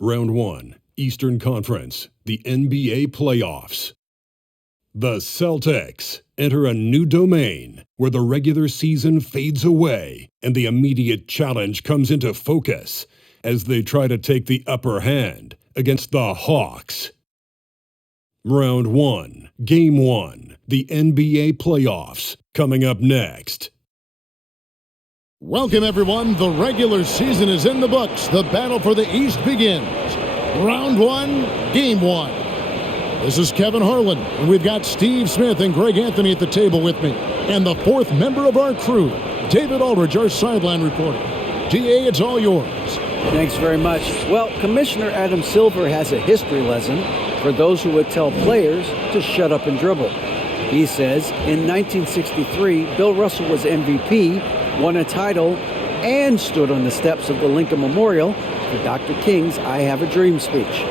Round 1, Eastern Conference, the NBA playoffs. The Celtics enter a new domain where the regular season fades away and the immediate challenge comes into focus as they try to take the upper hand against the Hawks. Round 1, Game 1, the NBA playoffs, coming up next. Welcome, everyone. The regular season is in the books. The battle for the East begins. Round 1, Game 1. This is Kevin Harlan, and we've got Steve Smith and Greg Anthony at the table with me. And the fourth member of our crew, David Aldridge, our sideline reporter. DA, it's all yours. Thanks very much. Well, Commissioner Adam Silver has a history lesson for those who would tell players to shut up and dribble. He says in 1963, Bill Russell was MVP, won a title, and stood on the steps of the Lincoln Memorial for Dr. King's I Have a Dream speech.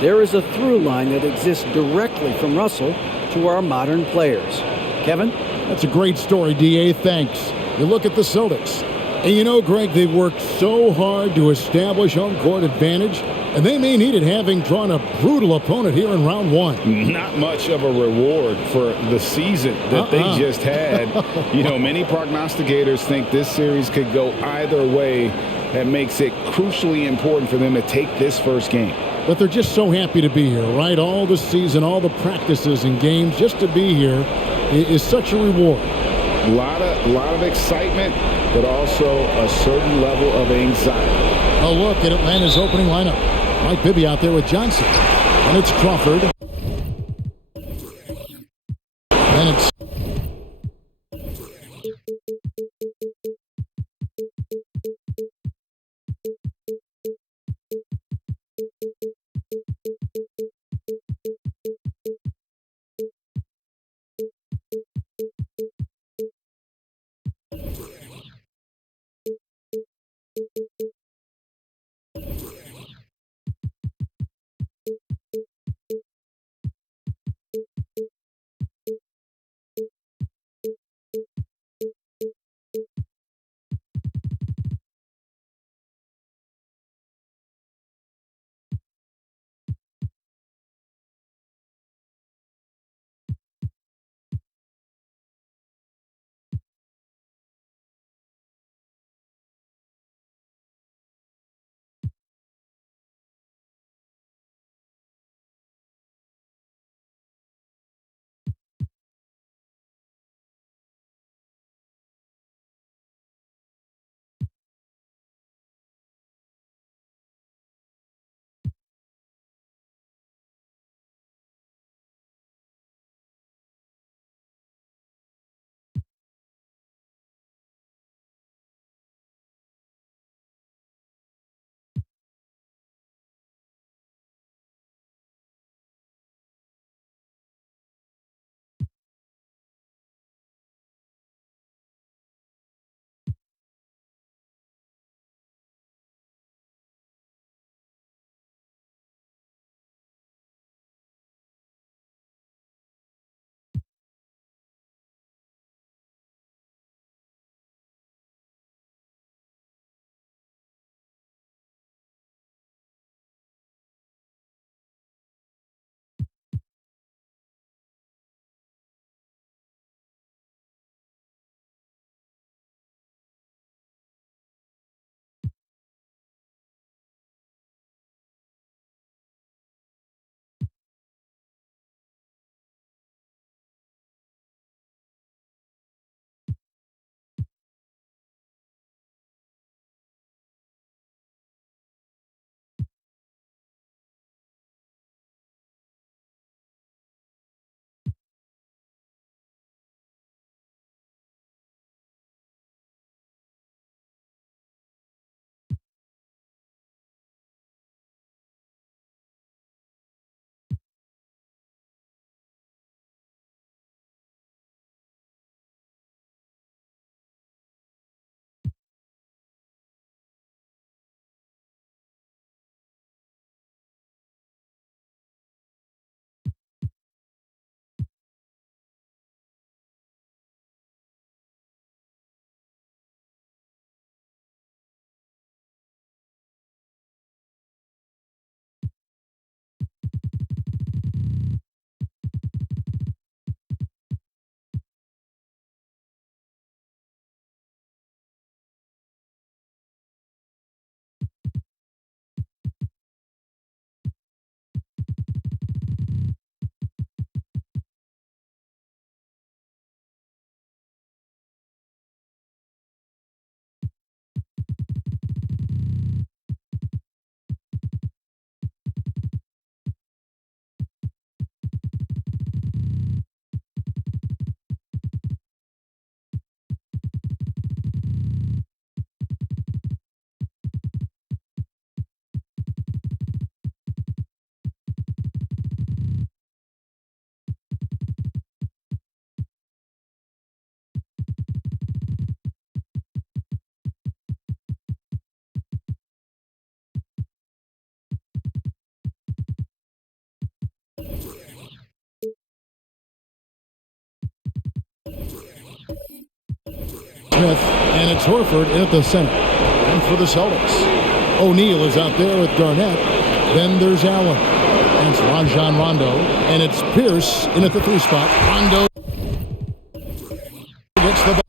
There is a through line that exists directly from Russell to our modern players. Kevin? That's a great story, DA. Thanks. You look at the Celtics. And you know, Greg, they've worked so hard to establish home court advantage, and they may need it having drawn a brutal opponent here in round 1. Not much of a reward for the season that they just had. You know, many prognosticators think this series could go either way. That makes it crucially important for them to take this first game. But they're just so happy to be here, right? All the season, all the practices and games, just to be here is such a reward. A lot of excitement, but also a certain level of anxiety. A look at Atlanta's opening lineup. Mike Bibby out there with Johnson. And it's Crawford. And it's... Smith, and it's Horford in at the center. And for the Celtics, O'Neal is out there with Garnett. Then there's Allen. And it's Rajon Rondo. And it's Pierce in at the 3 spot. Rondo gets the ball.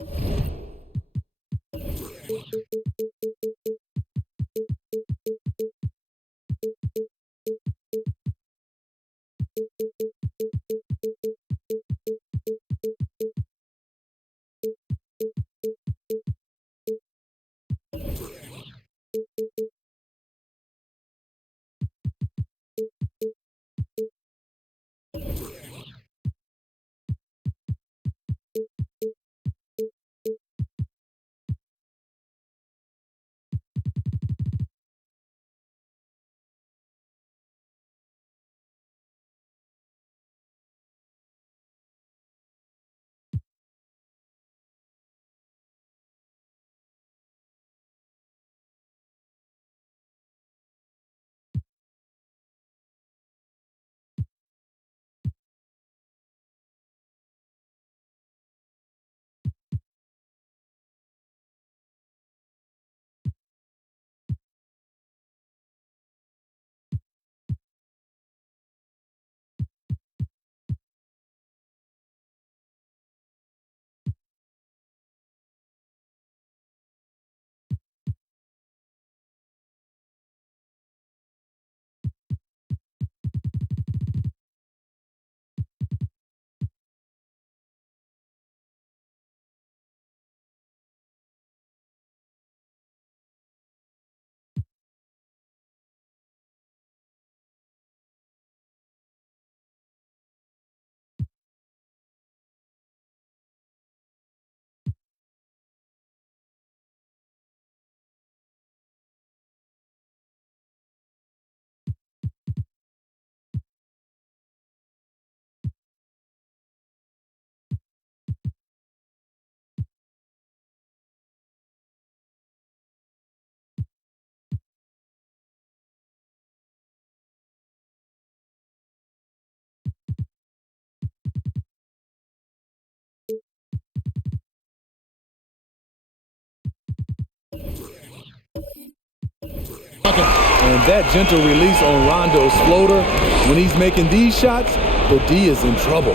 And that gentle release on Rondo's floater, when he's making these shots, the D is in trouble.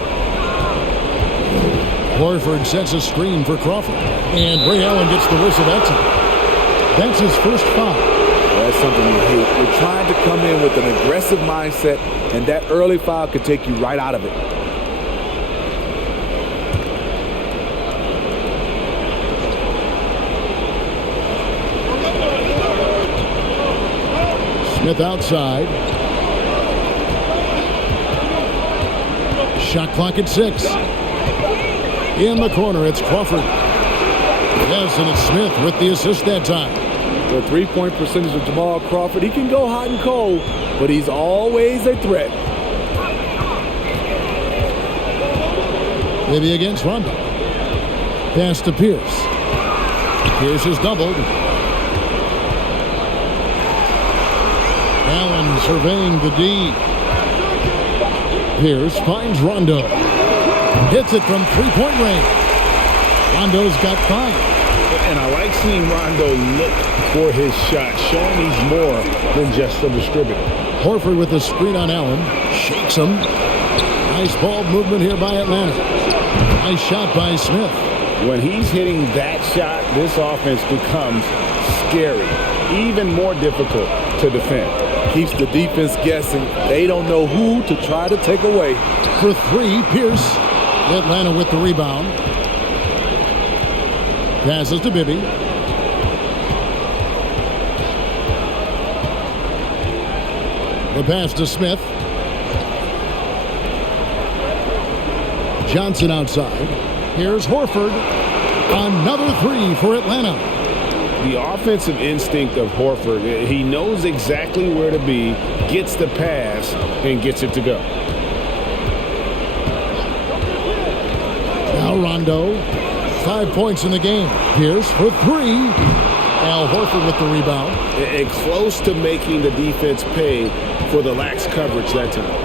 Horford sets a screen for Crawford. And Ray Allen gets the whistle that time. That's his first foul. That's something you hate. You're trying to come in with an aggressive mindset, and that early foul could take you right out of it. Smith outside. Shot clock at 6. In the corner, it's Crawford. Yes, and it's Smith with the assist that time. The three-point percentage of Jamal Crawford, he can go hot and cold, but he's always a threat. Maybe against Rondo. Pass to Pierce. Pierce is doubled. Allen surveying the D. Pierce finds Rondo. Hits it from three-point range. Rondo's got 5. And I like seeing Rondo look for his shot, showing he's more than just a distributor. Horford with the screen on Allen. Shakes him. Nice ball movement here by Atlanta. Nice shot by Smith. When he's hitting that shot, this offense becomes scary, even more difficult to defend. Keeps the defense guessing. They don't know who to try to take away. For 3, Pierce. Atlanta with the rebound. Passes to Bibby. The pass to Smith. Johnson outside. Here's Horford. Another 3 for Atlanta. The offensive instinct of Horford, he knows exactly where to be, gets the pass, and gets it to go. Now Rondo. 5 points in the game. Pierce for 3. Al Horford with the rebound. And close to making the defense pay for the lax coverage that time.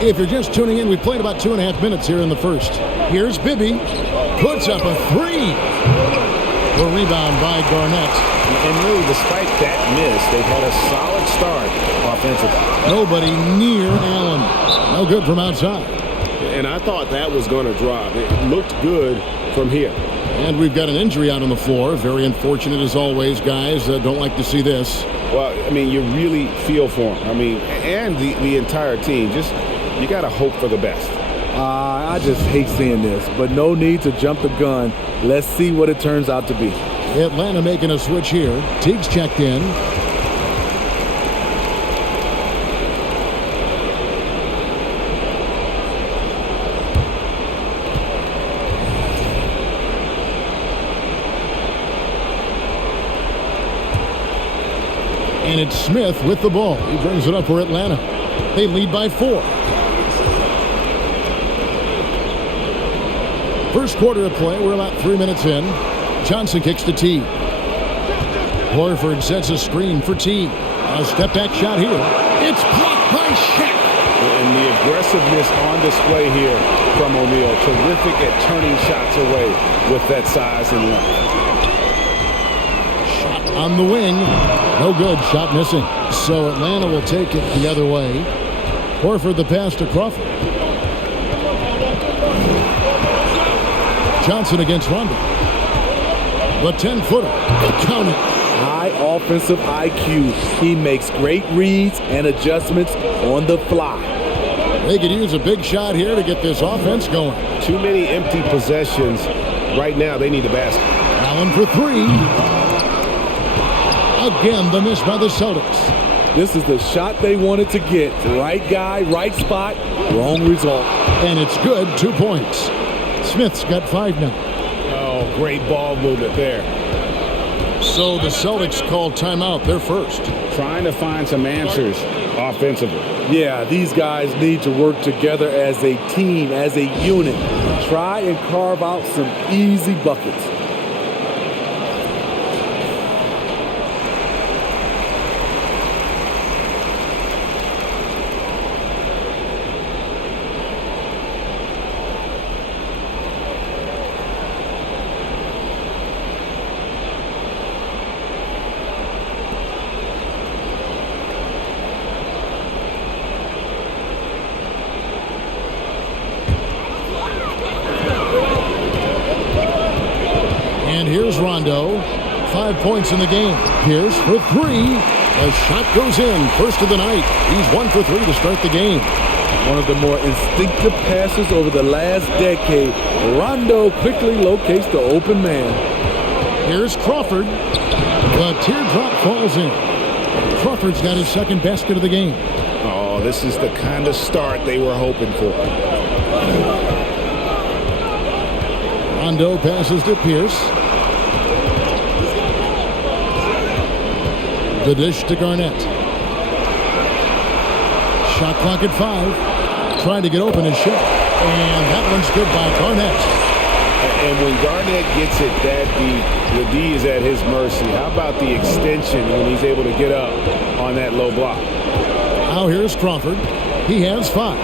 If you're just tuning in, we played about 2.5 minutes here in the first. Here's Bibby. Puts up a three. The rebound by Garnett. And really, despite that miss, they've had a solid start offensively. Nobody near Allen. No good from outside. And I thought that was going to drop. It looked good from here. And we've got an injury out on the floor. Very unfortunate as always, guys. Don't like to see this. Well, I mean, you really feel for him. I mean, and the entire team. Just, you got to hope for the best. I just hate seeing this, but no need to jump the gun. Let's see what it turns out to be. Atlanta making a switch here. Teague's checked in. And it's Smith with the ball. He brings it up for Atlanta. They lead by 4. First quarter of play. We're about 3 minutes in. Johnson kicks to T. Horford sets a screen for T. A step-back shot here. It's blocked by Shaq. And the aggressiveness on display here from O'Neal. Terrific at turning shots away with that size and length. Shot on the wing. No good. Shot missing. So Atlanta will take it the other way. Horford the pass to Crawford. Johnson against Rondo. The 10-footer. Count it. High offensive IQ. He makes great reads and adjustments on the fly. They could use a big shot here to get this offense going. Too many empty possessions. Right now, they need a basket. Allen for 3. Again, the miss by the Celtics. This is the shot they wanted to get. Right guy, right spot, wrong result. And it's good. 2 points. Smith's got 5 now. Oh, great ball movement there. So the Celtics call timeout. They're first. Trying to find some answers offensively. Yeah, these guys need to work together as a team, as a unit. Try and carve out some easy buckets. And here's Rondo. 5 points in the game. Pierce for 3. A shot goes in. First of the night. He's 1 for 3 to start the game. One of the more instinctive passes over the last decade. Rondo quickly locates the open man. Here's Crawford. The teardrop falls in. Crawford's got his second basket of the game. Oh, this is the kind of start they were hoping for. Rondo passes to Pierce. The dish to Garnett. Shot clock at 5. Trying to get open his shot. And that one's good by Garnett. And when Garnett gets it that deep, the D is at his mercy. How about the extension when he's able to get up on that low block? Now here's Crawford. He has 5.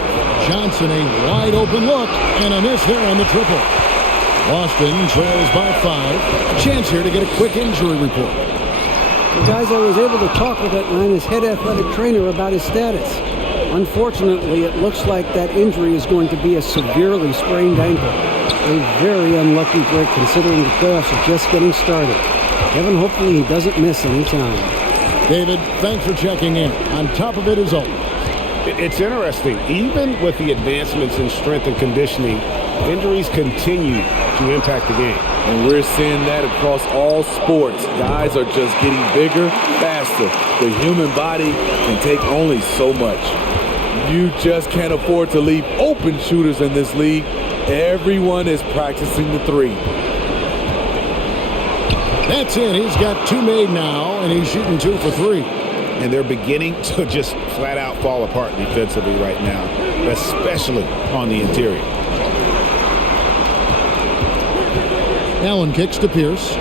Johnson a wide open look and a miss there on the triple. Boston trails by 5. Chance here to get a quick injury report. Guys, I was able to talk with Atlanta's head athletic trainer about his status. Unfortunately, it looks like that injury is going to be a severely sprained ankle. A very unlucky break considering the playoffs are just getting started. Kevin, hopefully he doesn't miss any time. David, thanks for checking in. On top of it is always. It's interesting. Even with the advancements in strength and conditioning, injuries continue to impact the game. And we're seeing that across all sports. Guys are just getting bigger, faster. The human body can take only so much. You just can't afford to leave open shooters in this league. Everyone is practicing the 3. That's it. He's got 2 made now, and he's shooting 2 for 3. And they're beginning to just flat out fall apart defensively right now, especially on the interior. Allen kicks to Pierce.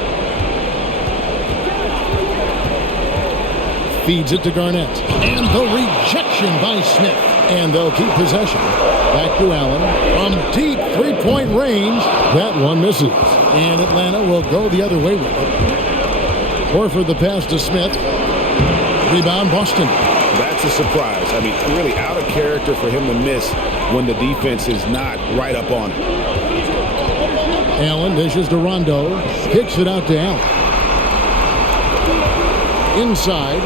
Feeds it to Garnett. And the rejection by Smith. And they'll keep possession. Back to Allen. From deep three-point range. That one misses. And Atlanta will go the other way with it. Horford the pass to Smith. Rebound Boston. That's a surprise. I mean, really out of character for him to miss when the defense is not right up on it. Allen dishes to Rondo. Kicks it out to Allen. Inside.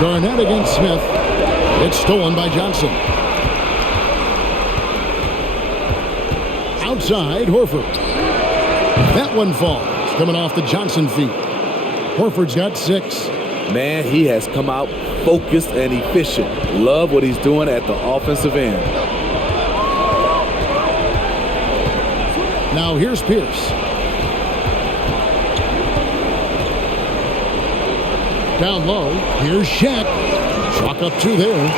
Garnett against Smith. It's stolen by Johnson. Outside, Horford. That one falls. Coming off the Johnson feet. Horford's got 6. Man, he has come out focused and efficient. Love what he's doing at the offensive end. Now here's Pierce. Down low. Here's Shaq. Chalk up 2 there.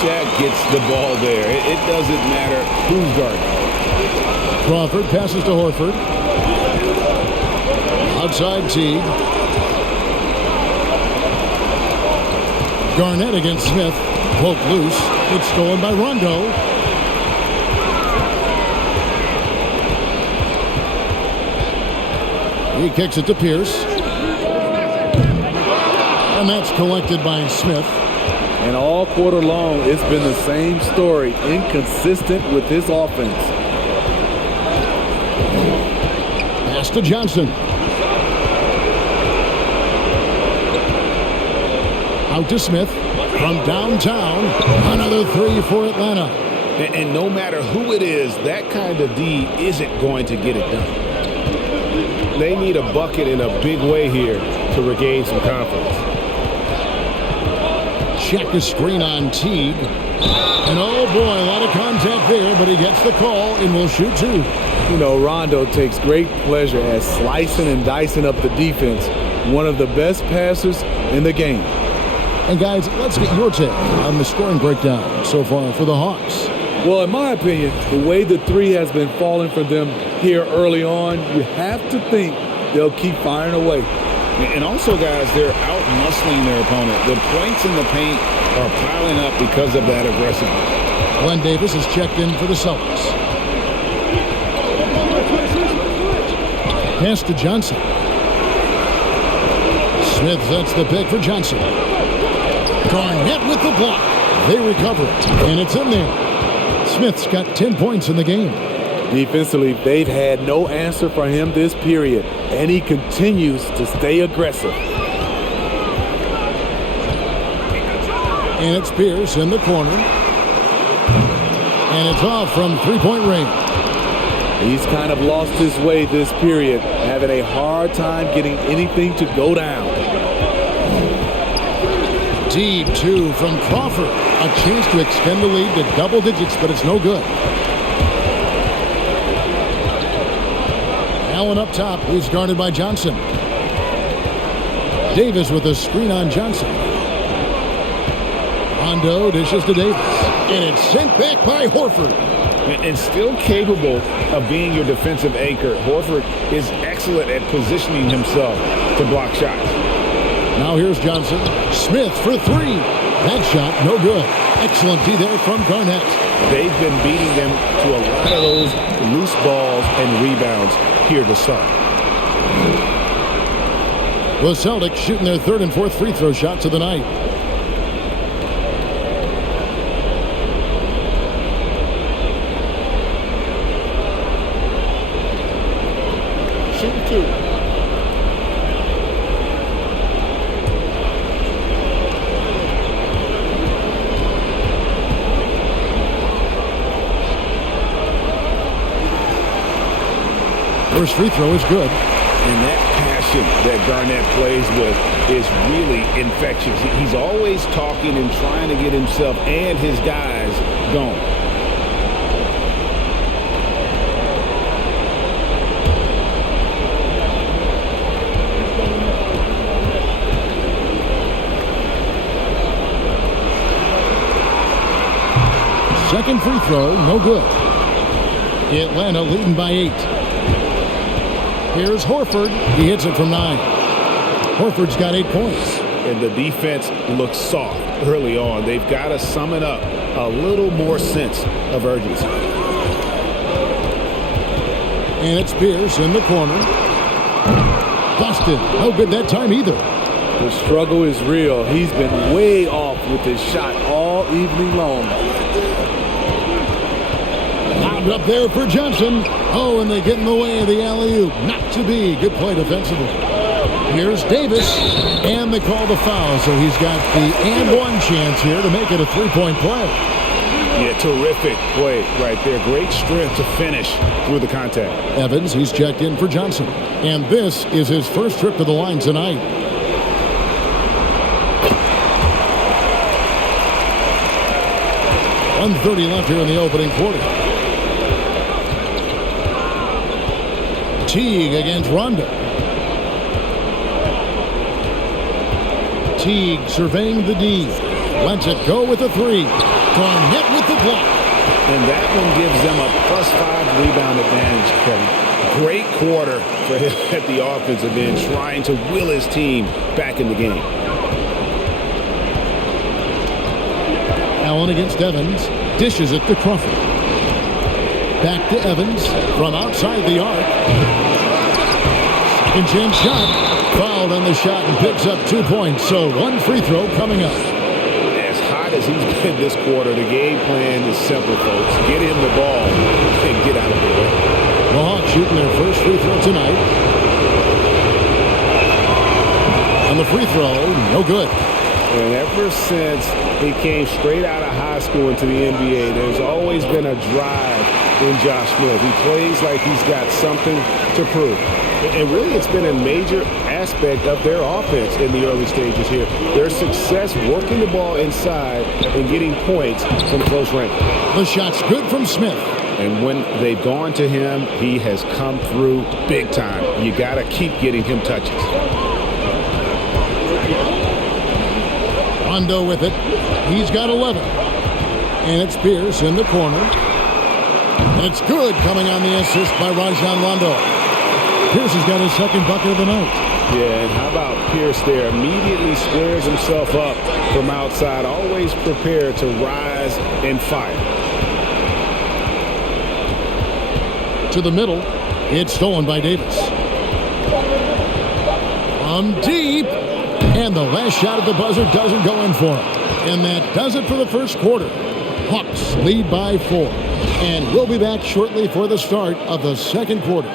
Shaq gets the ball there. It doesn't matter who's guarding. Crawford passes to Horford. Outside Teague. Garnett against Smith. Poke loose. It's stolen by Rondo. He kicks it to Pierce. And that's collected by Smith. And all quarter long, it's been the same story. Inconsistent with his offense. Pass to Johnson. Out to Smith. From downtown. Another 3 for Atlanta. And no matter who it is, that kind of D isn't going to get it done. They need a bucket in a big way here to regain some confidence. Check the screen on Teague. And oh boy, a lot of contact there, but he gets the call and will shoot 2. You know, Rondo takes great pleasure at slicing and dicing up the defense. One of the best passers in the game. And guys, let's get your take on the scoring breakdown so far for the Hawks. Well, in my opinion, the way the 3 has been falling for them here early on, you have to think they'll keep firing away. And also, guys, they're out-muscling their opponent. The points in the paint are piling up because of that aggressiveness. Glenn Davis is checked in for the Celtics. Pass to Johnson. Smith sets the pick for Johnson. Garnett with the block. They recover it, and it's in there. Smith's got 10 points in the game. Defensively, they've had no answer for him this period, and he continues to stay aggressive. And it's Pierce in the corner. And it's off from three-point range. He's kind of lost his way this period, having a hard time getting anything to go down. Deep 2 from Crawford. A chance to extend the lead to double digits, but it's no good. Allen up top. He's guarded by Johnson. Davis with a screen on Johnson. Rondo dishes to Davis. And it's sent back by Horford. And still capable of being your defensive anchor, Horford is excellent at positioning himself to block shots. Now here's Johnson. Smith for 3. That shot, no good. Excellent D there from Garnett. They've been beating them to a lot of those loose balls and rebounds here to start. The Celtics shooting their 3rd and 4th free throw shots of the night. Shoot 2. First free throw is good. And that passion that Garnett plays with is really infectious. He's always talking and trying to get himself and his guys going. Second free throw, no good. Atlanta leading by 8. Here's Horford. He hits it from 9. Horford's got 8 points. and the defense looks soft early on. They've got to summon up a little more sense of urgency. And it's Pierce in the corner. Busted. No good that time either. The struggle is real. He's been way off with his shot all evening long. Lobbed up there for Johnson. Oh, and they get in the way of the alley-oop. Not to be. Good play defensively. Here's Davis, and they call the foul, so he's got the and-one chance here to make it a three-point play. Yeah, terrific play right there. Great strength to finish through the contact. Evans, he's checked in for Johnson. And this is his first trip to the line tonight. .130 left here in the opening quarter. Teague against Rondo. Teague surveying the D. Lets it go with a three. Garnett with the block. And that one gives them a +5 rebound advantage, Kevin. Great quarter for him at the offensive end, trying to will his team back in the game. Allen against Evans. Dishes it to Crawford. Back to Evans from outside the arc. Second chance shot. Fouled on the shot and picks up 2 points. So one free throw coming up. As hot as he's been this quarter, the game plan is simple, folks. Get him the ball and get out of the way. The Hawks shooting their first free throw tonight. And the free throw, no good. And ever since he came straight out of high school into the NBA, there's always been a drive in Josh Smith. He plays like he's got something to prove. And really, it's been a major aspect of their offense in the early stages here. Their success working the ball inside and getting points from close range. The shot's good from Smith. And when they've gone to him, he has come through big time. You got to keep getting him touches. Rondo with it. He's got 11. And it's Pierce in the corner. And it's good, coming on the assist by Rajon Rondo. Pierce has got his second bucket of the night. Yeah, and how about Pierce there? Immediately squares himself up from outside, always prepared to rise and fire. To the middle. It's stolen by Davis. From deep. And the last shot at the buzzer doesn't go in for him. And that does it for the first quarter. Hawks lead by 4. And we'll be back shortly for the start of the second quarter.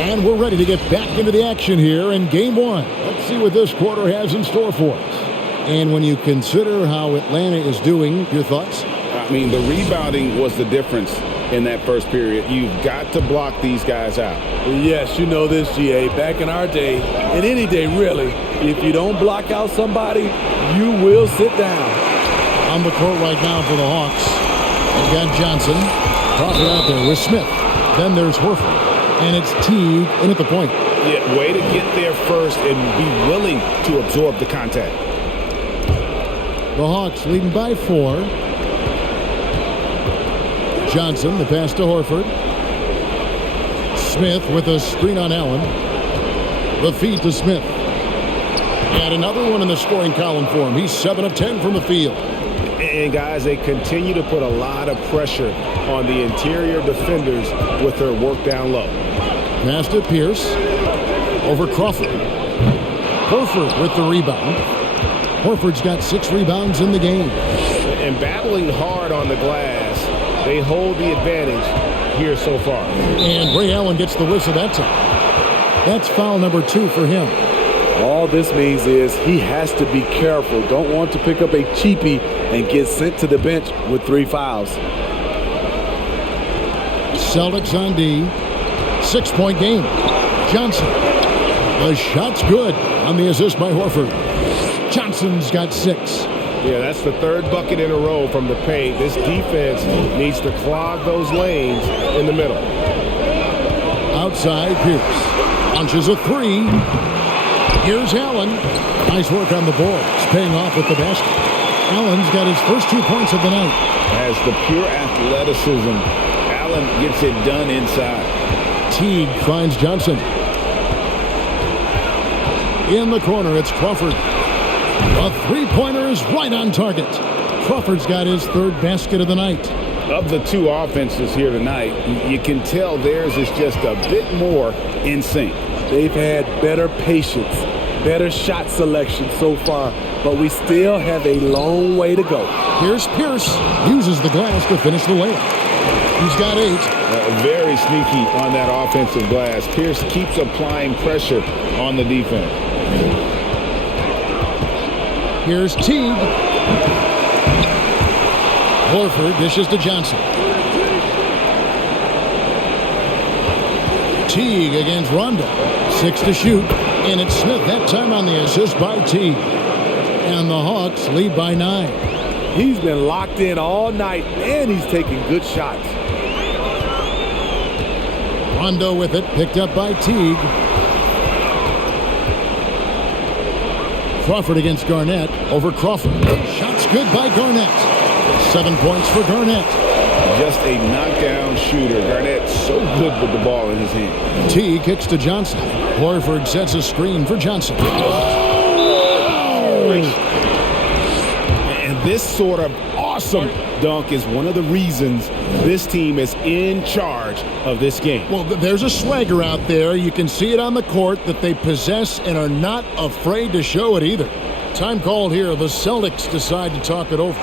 And we're ready to get back into the action here in Game 1. Let's see what this quarter has in store for us. And when you consider how Atlanta is doing, your thoughts? I mean, the rebounding was the difference in that first period. You've got to block these guys out. Yes, you know this, GA. Back in our day, and any day really, if you don't block out somebody, you will sit down. On the court right now for the Hawks. They've got Johnson. Crawford out there with Smith. Then there's Horford. And it's Teague in at the point. Yeah, way to get there first and be willing to absorb the contact. The Hawks leading by 4. Johnson, the pass to Horford. Smith with a screen on Allen. The feed to Smith. And another one in the scoring column for him. He's 7 of 10 from the field. And guys, they continue to put a lot of pressure on the interior defenders with their work down low. Pass to Pierce. Over Crawford. Horford with the rebound. Horford's got 6 rebounds in the game. And battling hard on the glass, they hold the advantage here so far. And Ray Allen gets the whistle that time. That's foul number 2 for him. All this means is he has to be careful. Don't want to pick up a cheapie and get sent to the bench with 3 fouls. Celtics on D. 6-point game. Johnson. The shot's good on the assist by Horford. Johnson's got 6. Yeah, that's the 3rd bucket in a row from the paint. This defense needs to clog those lanes in the middle. Outside, Pierce. Launches a three. Here's Allen. Nice work on the board. It's paying off with the basket. Allen's got his first 2 points of the night. Has the pure athleticism. Allen gets it done inside. Teague finds Johnson. In the corner, it's Crawford. A three-pointer is right on target. Crawford's got his third basket of the night. Of the two offenses here tonight, you can tell theirs is just a bit more in sync. They've had better patience, better shot selection so far, but we still have a long way to go. Here's Pierce. Uses the glass to finish the layup. He's got 8. Very sneaky on that offensive glass. Pierce keeps applying pressure on the defense. Here's Teague. Horford dishes to Johnson. Teague against Rondo. 6 to shoot. And it's Smith that time on the assist by Teague. And the Hawks lead by 9. He's been locked in all night, and he's taking good shots. Rondo with it, picked up by Teague. Crawford against Garnett over Crawford. Shots good by Garnett. 7 points for Garnett. Just a knockdown shooter. Garnett so good with the ball in his hand. Teague kicks to Johnson. Horford sets a screen for Johnson. And this sort of awesome dunk is one of the reasons this team is in charge of this game. Well, there's a swagger out there. You can see it on the court that they possess and are not afraid to show it either. Time called here. The Celtics decide to talk it over.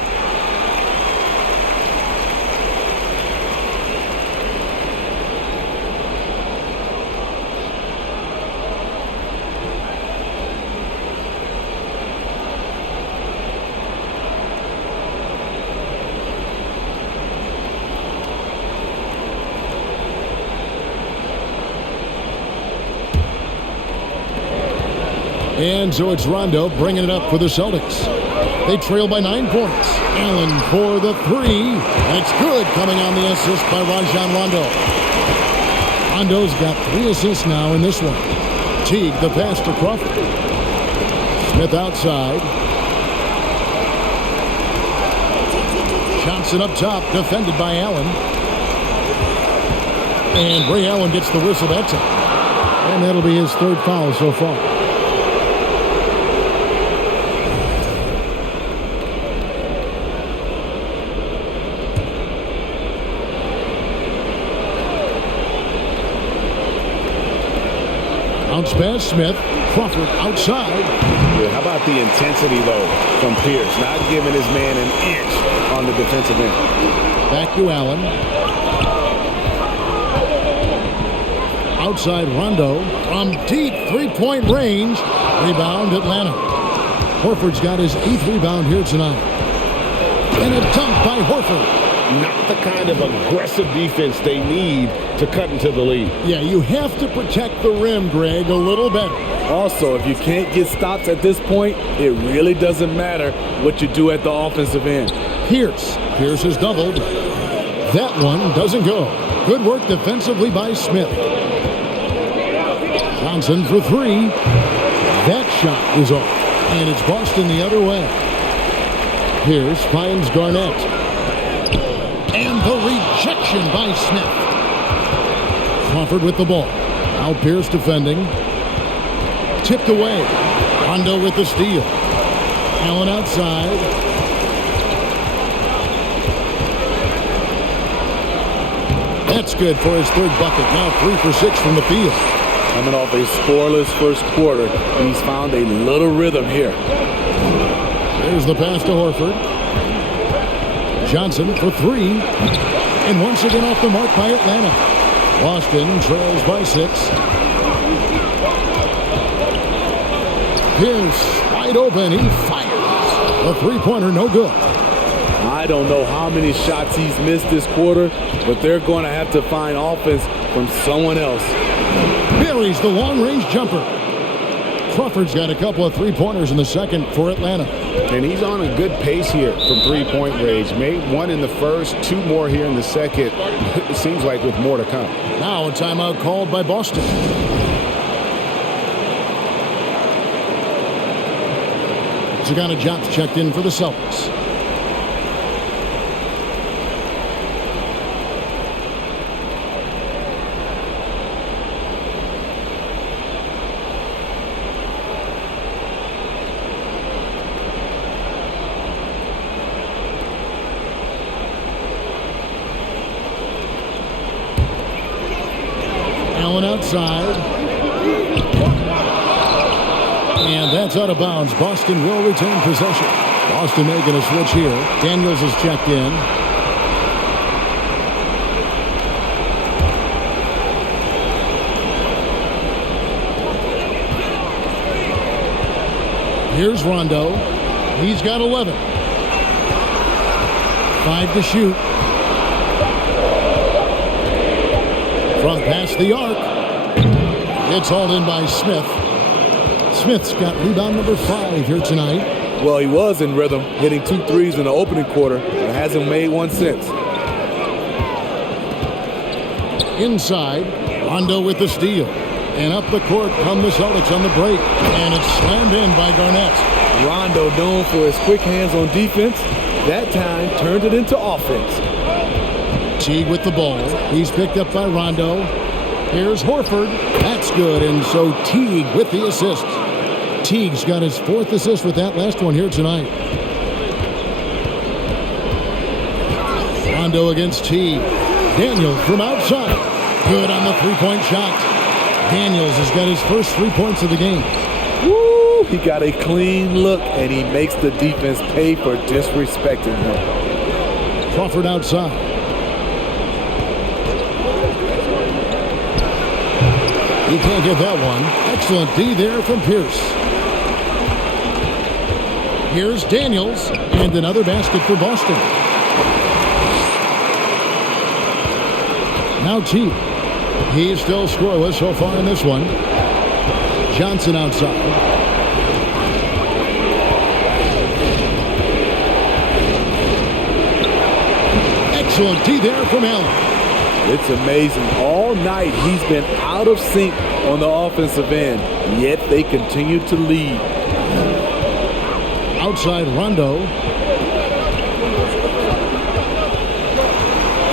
And so it's Rondo bringing it up for the Celtics. They trail by 9 points. Allen for the three. And it's good, coming on the assist by Rajon Rondo. Rondo's got 3 assists now in this one. Teague the pass to Crawford. Smith outside. Johnson up top, defended by Allen. And Ray Allen gets the whistle that time. And that'll be his 3rd foul so far. Bounce pass, Smith. Crawford outside. Yeah, how about the intensity, though, from Pierce? Not giving his man an inch on the defensive end. Back to Allen. Outside Rondo. From deep three-point range. Rebound Atlanta. Horford's got his 8th rebound here tonight. And a dunk by Horford. Not the kind of aggressive defense they need to cut into the lead. Yeah, you have to protect the rim, Greg, a little better. Also, if you can't get stops at this point, it really doesn't matter what you do at the offensive end. Pierce has doubled. That one doesn't go. Good work defensively by Smith. Johnson for 3. That shot is off. And it's Boston the other way. Pierce finds Garnett. And the rejection by Smith. Crawford with the ball. Now Pierce defending. Tipped away. Rondo with the steal. Allen outside. That's good for his 3rd bucket. Now 3 for 6 from the field. Coming off a scoreless first quarter, he's found a little rhythm here. There's the pass to Horford. Johnson for 3. And once again off the mark by Atlanta. Boston trails by 6. Pierce wide open. He fires. A 3-pointer, no good. I don't know how many shots he's missed this quarter, but they're going to have to find offense from someone else. Buries the long-range jumper. Crawford's got a couple of 3-pointers in the second for Atlanta. And he's on a good pace here from 3-point range. Made 1 in the first, 2 more here in the second. It seems like with more to come. Now a timeout called by Boston. Jobs checked in for the Celtics. Allen outside. And that's out of bounds. Boston will retain possession. Boston making a switch here. Daniels is checked in. Here's Rondo. He's got 11. 5 to shoot. From past the arc. It's hauled in by Smith. Smith's got rebound number 5 here tonight. Well, he was in rhythm, hitting 2 threes in the opening quarter, but hasn't made one since. Inside, Rondo with the steal. And up the court come the Celtics on the break. And it's slammed in by Garnett. Rondo, known for his quick hands on defense, that time turned it into offense. Teague with the ball. He's picked up by Rondo. Here's Horford. That's good. And so Teague with the assist. Teague's got his 4th assist with that last one here tonight. Rondo against Teague. Daniels from outside. Good on the three-point shot. Daniels has got his first 3 points of the game. Woo! He got a clean look, and he makes the defense pay for disrespecting him. Crawford outside. He can't get that one. Excellent D there from Pierce. Here's Daniels, and another basket for Boston. Now Teague. He's still scoreless so far in this one. Johnson outside. Excellent D there from Allen. It's amazing. All night he's been out of sync on the offensive end, yet they continue to lead. Outside Rondo.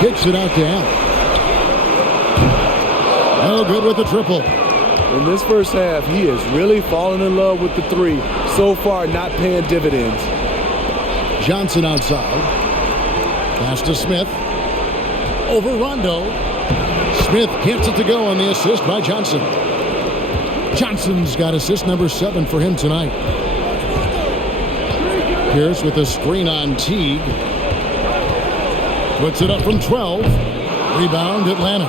Kicks it out to Allen. No good with the triple. In this first half, he has really fallen in love with the 3. So far, not paying dividends. Johnson outside. Pass to Smith. Over Rondo. Smith gets it to go on the assist by Johnson. Johnson's got assist number 7 for him tonight. Pierce with a screen on Teague. Puts it up from 12. Rebound Atlanta.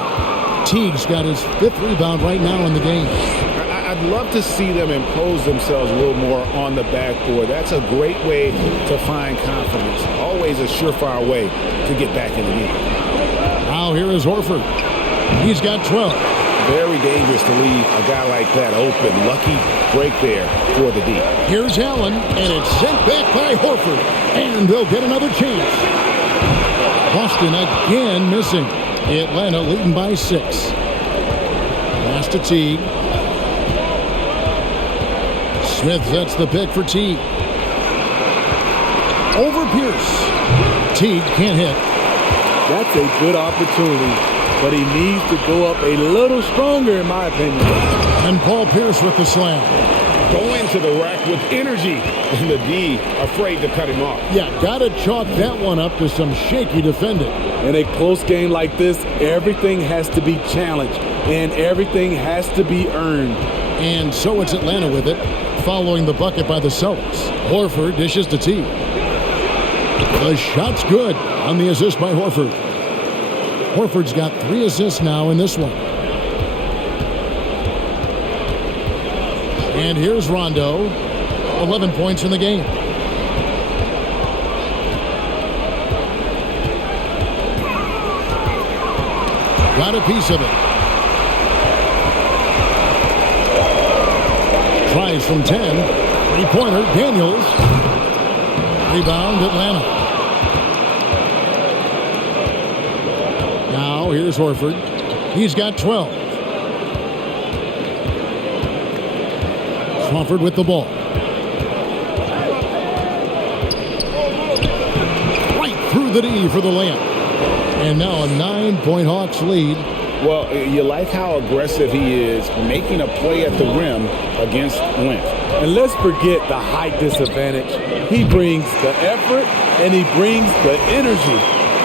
Teague's got his 5th rebound right now in the game. I'd love to see them impose themselves a little more on the backboard. That's a great way to find confidence. Always a surefire way to get back in the game. Now here is Horford. He's got 12. Very dangerous to leave a guy like that open. Lucky break there for the D. Here's Allen, and it's sent back by Horford. And they'll get another chance. Boston again missing. Atlanta leading by 6. Pass to Teague. Smith sets the pick for Teague. Over Pierce. Teague can't hit. That's a good opportunity, but he needs to go up a little stronger, in my opinion. And Paul Pierce with the slam. Going to the rack with energy, and the D afraid to cut him off. Yeah, gotta chalk that one up to some shaky defending. In a close game like this, everything has to be challenged, and everything has to be earned. And so it's Atlanta with it, following the bucket by the Celtics. Horford dishes to Teague. The shot's good on the assist by Horford. Horford's got 3 assists now in this one. And here's Rondo. 11 points in the game. Got a piece of it. Tries from 10. 3-pointer, Daniels. Rebound, Atlanta. Now here's Horford. He's got 12. Crawford with the ball. the D for the layup. And now a 9-point Hawks lead. Well, you like how aggressive he is, making a play at the rim against length. And let's forget the height disadvantage. He brings the effort and he brings the energy.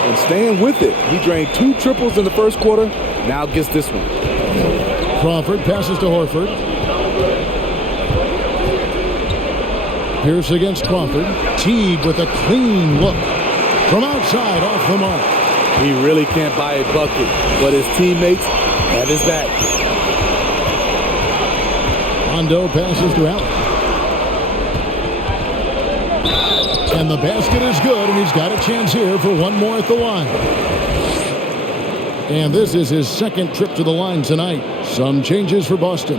And staying with it. He drained 2 triples in the first quarter, now gets this one. Crawford passes to Horford. Pierce against Crawford. Teague with a clean look. From outside, off the mark. He really can't buy a bucket, but his teammates have his back. Rondo passes to Allen. And the basket is good, and he's got a chance here for one more at the line. And this is his second trip to the line tonight. Some changes for Boston.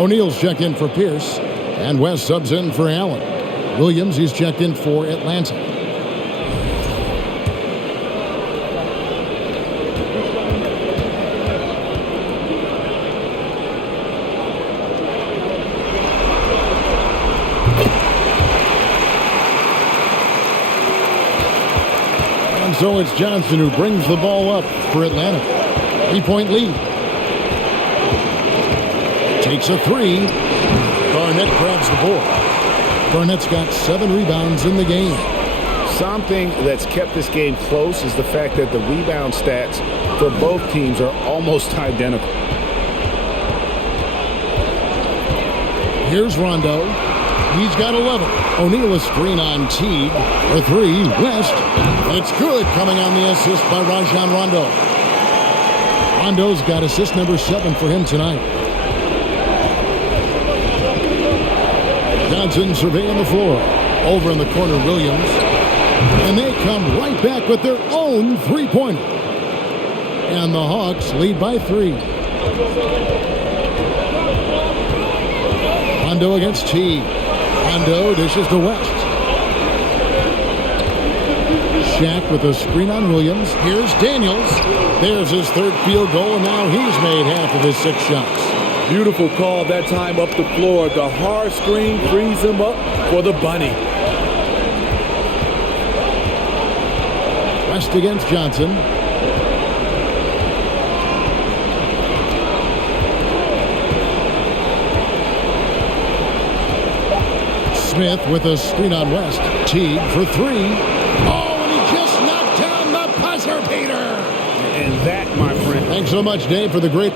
O'Neal's checked in for Pierce, and West subs in for Allen. Williams, he's checked in for Atlanta. So it's Johnson who brings the ball up for Atlanta. 3-point lead. Takes a 3. Garnett grabs the board. Garnett's got 7 rebounds in the game. Something that's kept this game close is the fact that the rebound stats for both teams are almost identical. Here's Rondo. He's got 11. O'Neal a screen on Teague. For 3, West. And it's good, coming on the assist by Rajon Rondo. Rondo's got assist number 7 for him tonight. Johnson surveying the floor. Over in the corner, Williams. And they come right back with their own 3-pointer. And the Hawks lead by 3. Rondo against Teague. Rondo dishes to West. Shaq with a screen on Williams. Here's Daniels. There's his 3rd field goal, and now he's made half of his 6 shots. Beautiful call that time up the floor. The hard screen frees him up for the bunny. West against Johnson. Smith with a screen on West. Teague for 3. Oh, and he just knocked down the buzzer beater. And that, my friend. Thanks so much, Dave, for the great...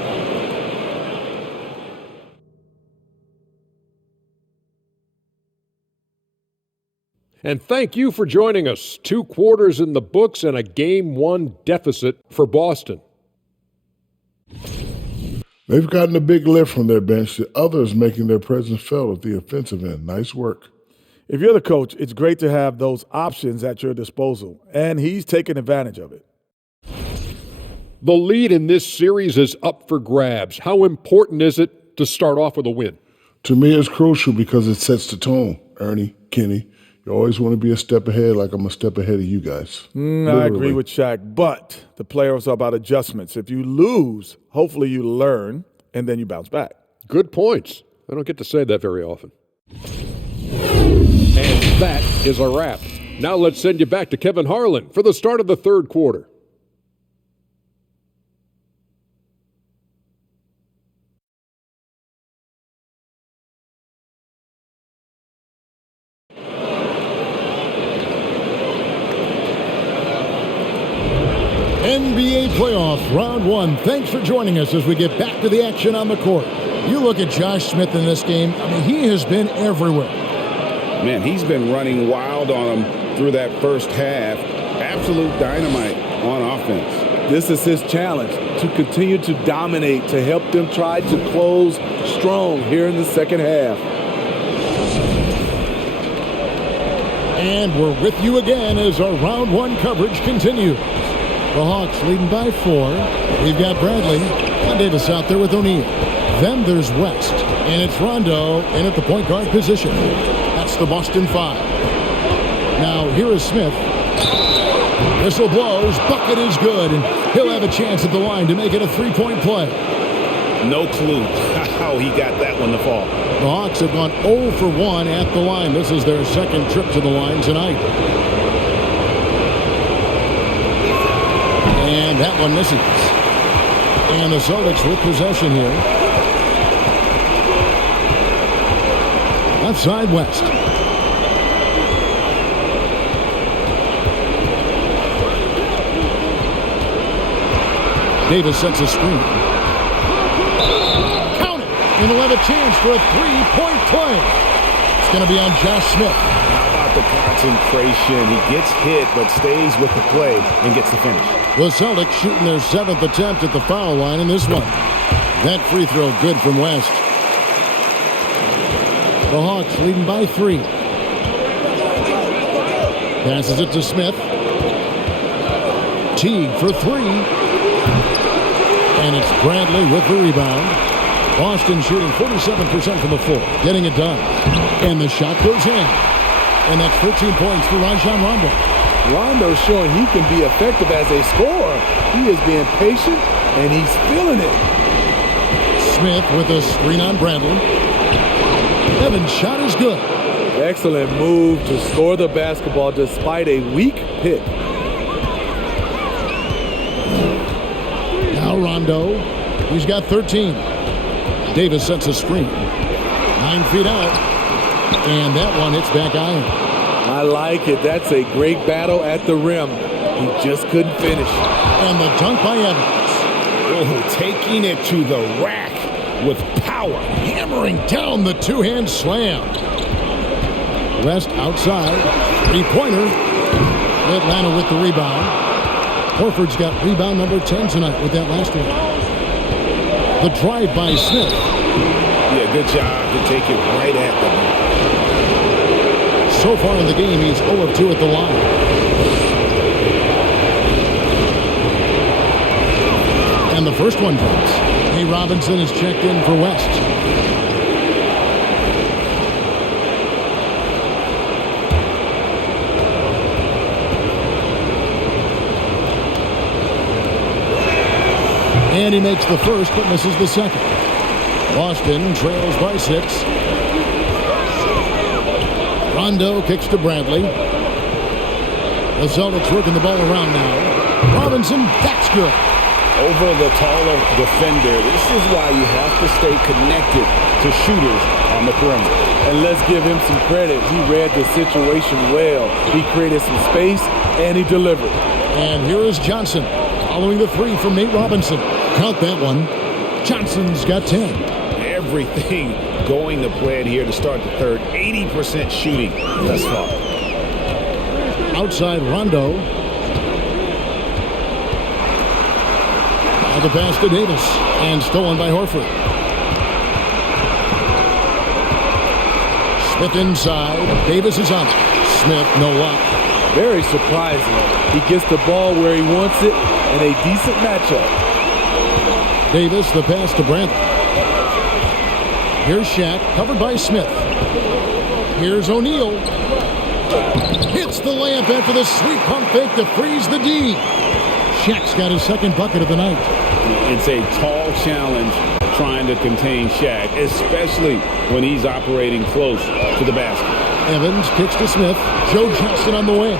And thank you for joining us. 2 quarters in the books and a Game 1 deficit for Boston. They've gotten a big lift from their bench, the others making their presence felt at the offensive end. Nice work. If you're the coach, it's great to have those options at your disposal, and he's taken advantage of it. The lead in this series is up for grabs. How important is it to start off with a win? To me, it's crucial because it sets the tone. Ernie, Kenny, you always want to be a step ahead, like I'm a step ahead of you guys. I agree with Shaq, but the playoffs are about adjustments. If you lose, hopefully you learn, and then you bounce back. Good points. I don't get to say that very often. And that is a wrap. Now let's send you back to Kevin Harlan for the start of the 3rd quarter. NBA playoff round 1. Thanks for joining us as we get back to the action on the court. You look at Josh Smith in this game. I mean, he has been everywhere. Man, he's been running wild on him through that first half. Absolute dynamite on offense. This is his challenge, to continue to dominate, to help them try to close strong here in the second half. And we're with you again as our round 1 coverage continues. The Hawks leading by 4. We've got Bradley and Davis out there with O'Neal. Then there's West, and it's Rondo in at the point guard position. That's the Boston 5. Now here is Smith. Whistle blows, bucket is good, and he'll have a chance at the line to make it a 3-point play. No clue how he got that one to fall. The Hawks have gone 0 for 1 at the line. This is their second trip to the line tonight. one misses. And the Celtics with possession here. Left side, West. Davis sets a screen. Count it! And he'll have a chance for a three-point play. It's going to be on Josh Smith. How about the concentration? He gets hit but stays with the play and gets the finish. The Celtics shooting their 7th attempt at the foul line in this one. That free throw good from West. The Hawks leading by 3. Passes it to Smith. Teague for 3. And it's Bradley with the rebound. Boston shooting 47% from the floor, getting it done. And the shot goes in. And that's 13 points for Rajon Rondo. Rondo showing he can be effective as a scorer. He is being patient, and he's feeling it. Smith with a screen on Bradley. Evans' shot is good. Excellent move to score the basketball despite a weak pick. Now Rondo. He's got 13. Davis sets a screen. 9 feet out. And that one hits back iron. I like it. That's a great battle at the rim. He just couldn't finish. And the dunk by Evans. Oh, taking it to the rack with power. Hammering down the two-hand slam. West outside. Three-pointer. Atlanta with the rebound. Horford's got rebound number 10 tonight with that last one. The drive by Smith. Yeah, good job to take it right at them. So far in the game, he's 0 of 2 at the line. And the first one drops. Hey, Robinson is checked in for West. And he makes the first, but misses the second. Boston trails by 6. Rondo kicks to Bradley. The Celtics working the ball around now. Robinson, that's good. Over the taller defender. This is why you have to stay connected to shooters on the perimeter. And let's give him some credit. He read the situation well. He created some space, and he delivered. And here is Johnson, following the 3 from Nate Robinson. Count that one. Johnson's got 10. Everything going to plan here to start the third. 80% shooting thus far. Outside Rondo. Now the pass to Davis. And stolen by Horford. Smith inside. Davis is on it. Smith, no luck. Very surprising. He gets the ball where he wants it in a decent matchup. Davis, the pass to Bradley. Here's Shaq, covered by Smith. Here's O'Neal. Hits the layup after the sweet pump fake to freeze the D. Shaq's got his second bucket of the night. It's a tall challenge trying to contain Shaq, especially when he's operating close to the basket. Evans kicks to Smith. Joe Johnson on the way.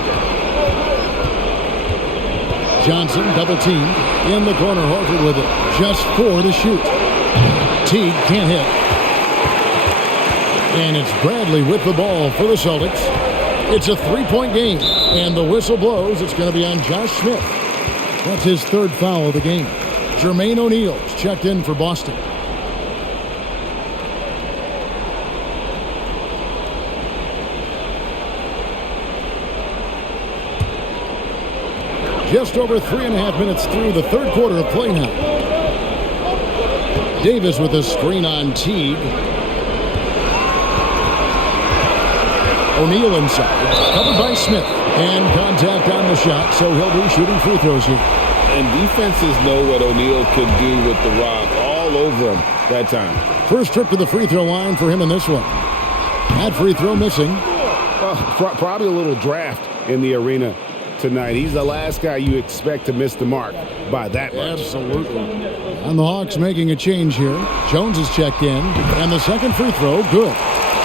Johnson double teamed. In the corner, Horford with it. Just 4 to shoot. Teague can't hit. And it's Bradley with the ball for the Celtics. It's a 3-point game. And the whistle blows. It's going to be on Josh Smith. That's his 3rd foul of the game. Jermaine O'Neal's checked in for Boston. Just over 3.5 minutes through the 3rd quarter of play now. Davis with a screen on Teague. O'Neal inside, covered by Smith. And contact on the shot, so he'll be shooting free throws here. And defenses know what O'Neal could do with the rock all over him that time. First trip to the free throw line for him in this one. That free throw missing. Well, probably a little draft in the arena tonight. He's the last guy you expect to miss the mark by that much. Absolutely. And the Hawks making a change here. Jones is checked in. And the second free throw, good.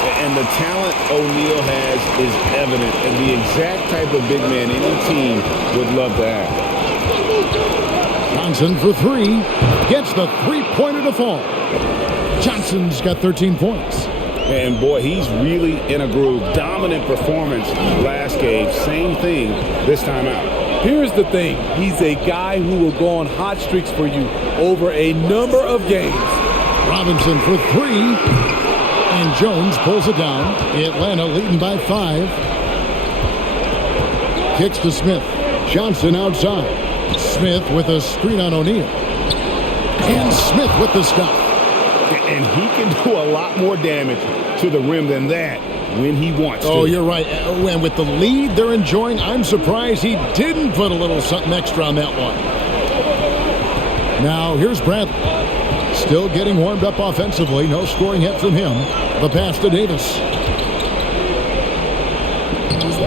And the talent O'Neal has is evident, and the exact type of big man any team would love to have. Johnson for three. Gets the three-pointer to fall. Johnson's got 13 points. And boy, he's really in a groove. Dominant performance last game. Same thing this time out. Here's the thing. He's a guy who will go on hot streaks for you over a number of games. Robinson for three. And Jones pulls it down. Atlanta leading by 5. Kicks to Smith. Johnson outside. Smith with a screen on O'Neal. And Smith with the stop. And he can do a lot more damage to the rim than that when he wants to. Oh, you're right. And with the lead they're enjoying, I'm surprised he didn't put a little something extra on that one. Now, here's Bradley. Still getting warmed up offensively. No scoring hit from him. The pass to Davis.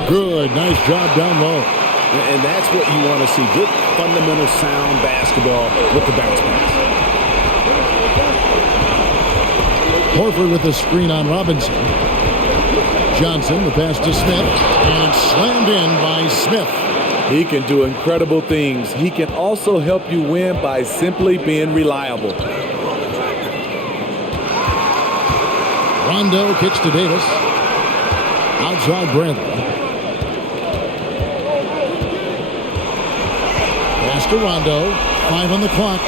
Good. Nice job down low. And that's what you want to see. Good fundamental sound basketball with the bounce pass. Horford with the screen on Robinson. Johnson, the pass to Smith, and slammed in by Smith. He can do incredible things. He can also help you win by simply being reliable. Rondo kicks to Davis. Outside Bradley. Pass to Rondo. 5 on the clock.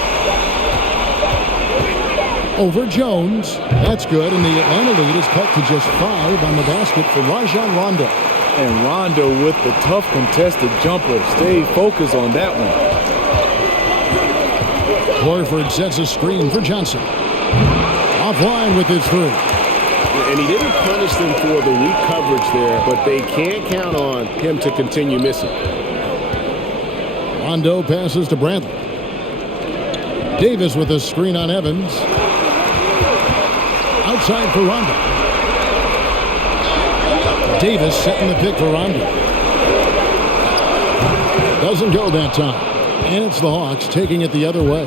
Over Jones. That's good. And the Atlanta lead is cut to just 5 on the basket for Rajon Rondo. And Rondo with the tough contested jumper. Stay focused on that one. Horford sets a screen for Johnson. Offline with his three. And he didn't punish them for the weak coverage there, but they can't count on him to continue missing. Rondo passes to Bradley. Davis with a screen on Evans. Outside for Rondo. Davis setting the pick for Rondo. Doesn't go that time. And it's the Hawks taking it the other way.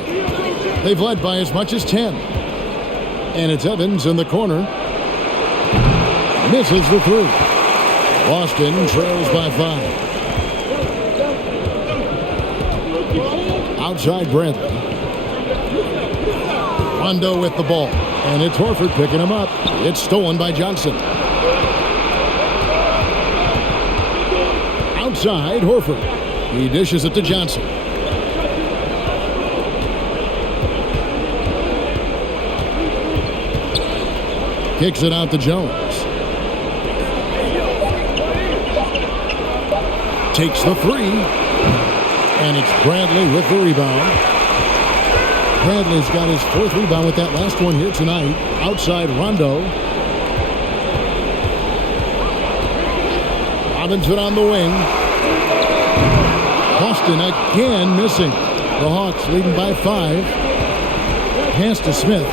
They've led by as much as 10. And it's Evans in the corner. Misses the three. Boston trails by 5. Outside Bradley. Rondo with the ball. And it's Horford picking him up. It's stolen by Johnson. Outside Horford. He dishes it to Johnson. Kicks it out to Jones. Takes the three. And it's Bradley with the rebound. Bradley's got his 4th rebound with that last one here tonight. Outside Rondo. Robinson on the wing. Boston again missing. The Hawks leading by 5. Pass to Smith.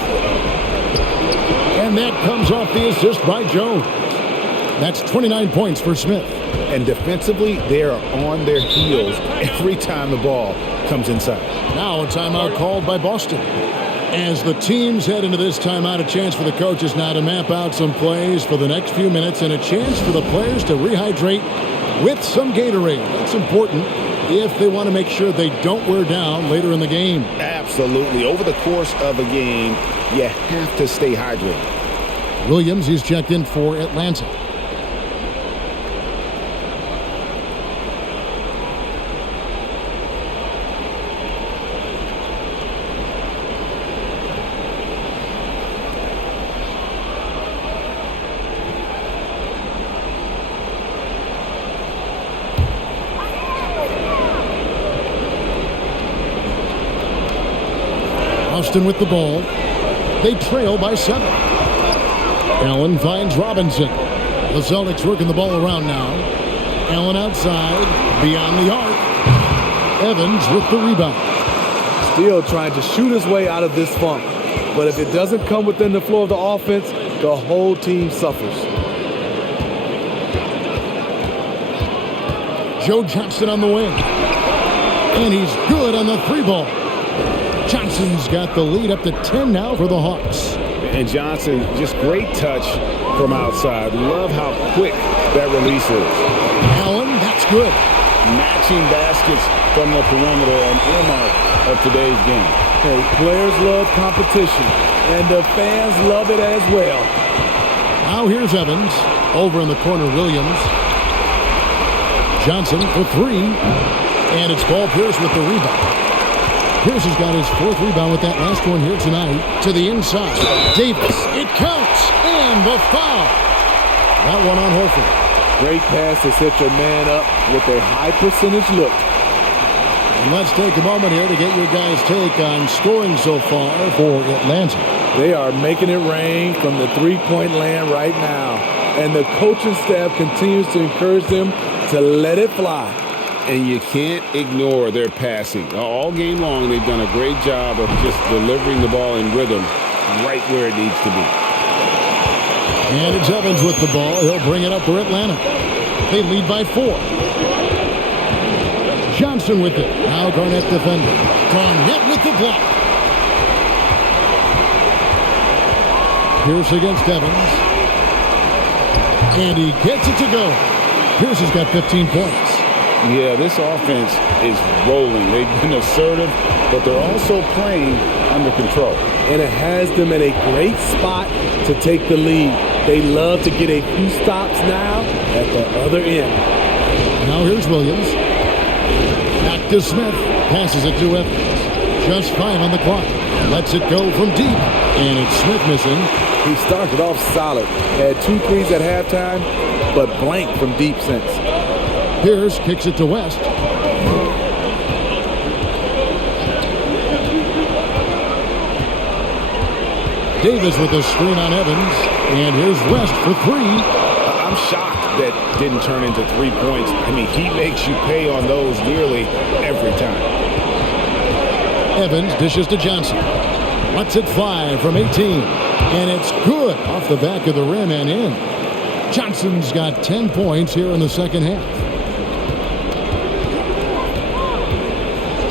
And that comes off the assist by Jones. That's 29 points for Smith. And defensively, they are on their heels every time the ball comes inside. Now a timeout called by Boston. As the teams head into this timeout, a chance for the coaches now to map out some plays for the next few minutes and a chance for the players to rehydrate with some Gatorade. That's important if they want to make sure they don't wear down later in the game. Absolutely. Over the course of a game, you have to stay hydrated. Williams, he's checked in for Atlanta. Boston with the ball. They trail by 7. Allen finds Robinson. The Celtics working the ball around now. Allen outside, beyond the arc. Evans with the rebound. Still trying to shoot his way out of this funk. But if it doesn't come within the flow of the offense, the whole team suffers. Joe Johnson on the wing. And he's good on the 3-ball. Johnson's got the lead up to 10 now for the Hawks. And Johnson, just great touch from outside. Love how quick that release is. Allen, that's good. matching baskets from the perimeter, an earmark of today's game. Hey, players love competition, and the fans love it as well. Now here's Evans. Over in the corner, Williams. Johnson for three. And it's Paul Pierce with the rebound. Pierce has got his fourth rebound with that last one here tonight. To the inside. Davis. It counts. And the foul. That one on Horford. Great pass to set your man up with a high percentage look. And let's take a moment here to get your guys' take on scoring so far for Atlanta. They are making it rain from the three-point land right now. And the coaching staff continues to encourage them to let it fly. And you can't ignore their passing. All game long, they've done a great job of just delivering the ball in rhythm right where it needs to be. And it's Evans with the ball. He'll bring it up for Atlanta. They lead by 4. Johnson with it. Now Garnett defending. Garnett with the block. Pierce against Evans. And he gets it to go. Pierce has got 15 points. Yeah, this offense is rolling. They've been assertive, but they're also playing under control. And it has them in a great spot to take the lead. They love to get a few stops now at the other end. Now here's Williams. Back to Smith. Passes it to Evans. Just 5 on the clock. Lets it go from deep. And it's Smith missing. He started off solid. Had 2 threes at halftime, but blank from deep since. Pierce kicks it to West. Davis with a screen on Evans. And here's West for 3. I'm shocked that didn't turn into 3 points. I mean, he makes you pay on those nearly every time. Evans dishes to Johnson. Lets it fly from 18. And it's good off the back of the rim and in. Johnson's got 10 points here in the second half.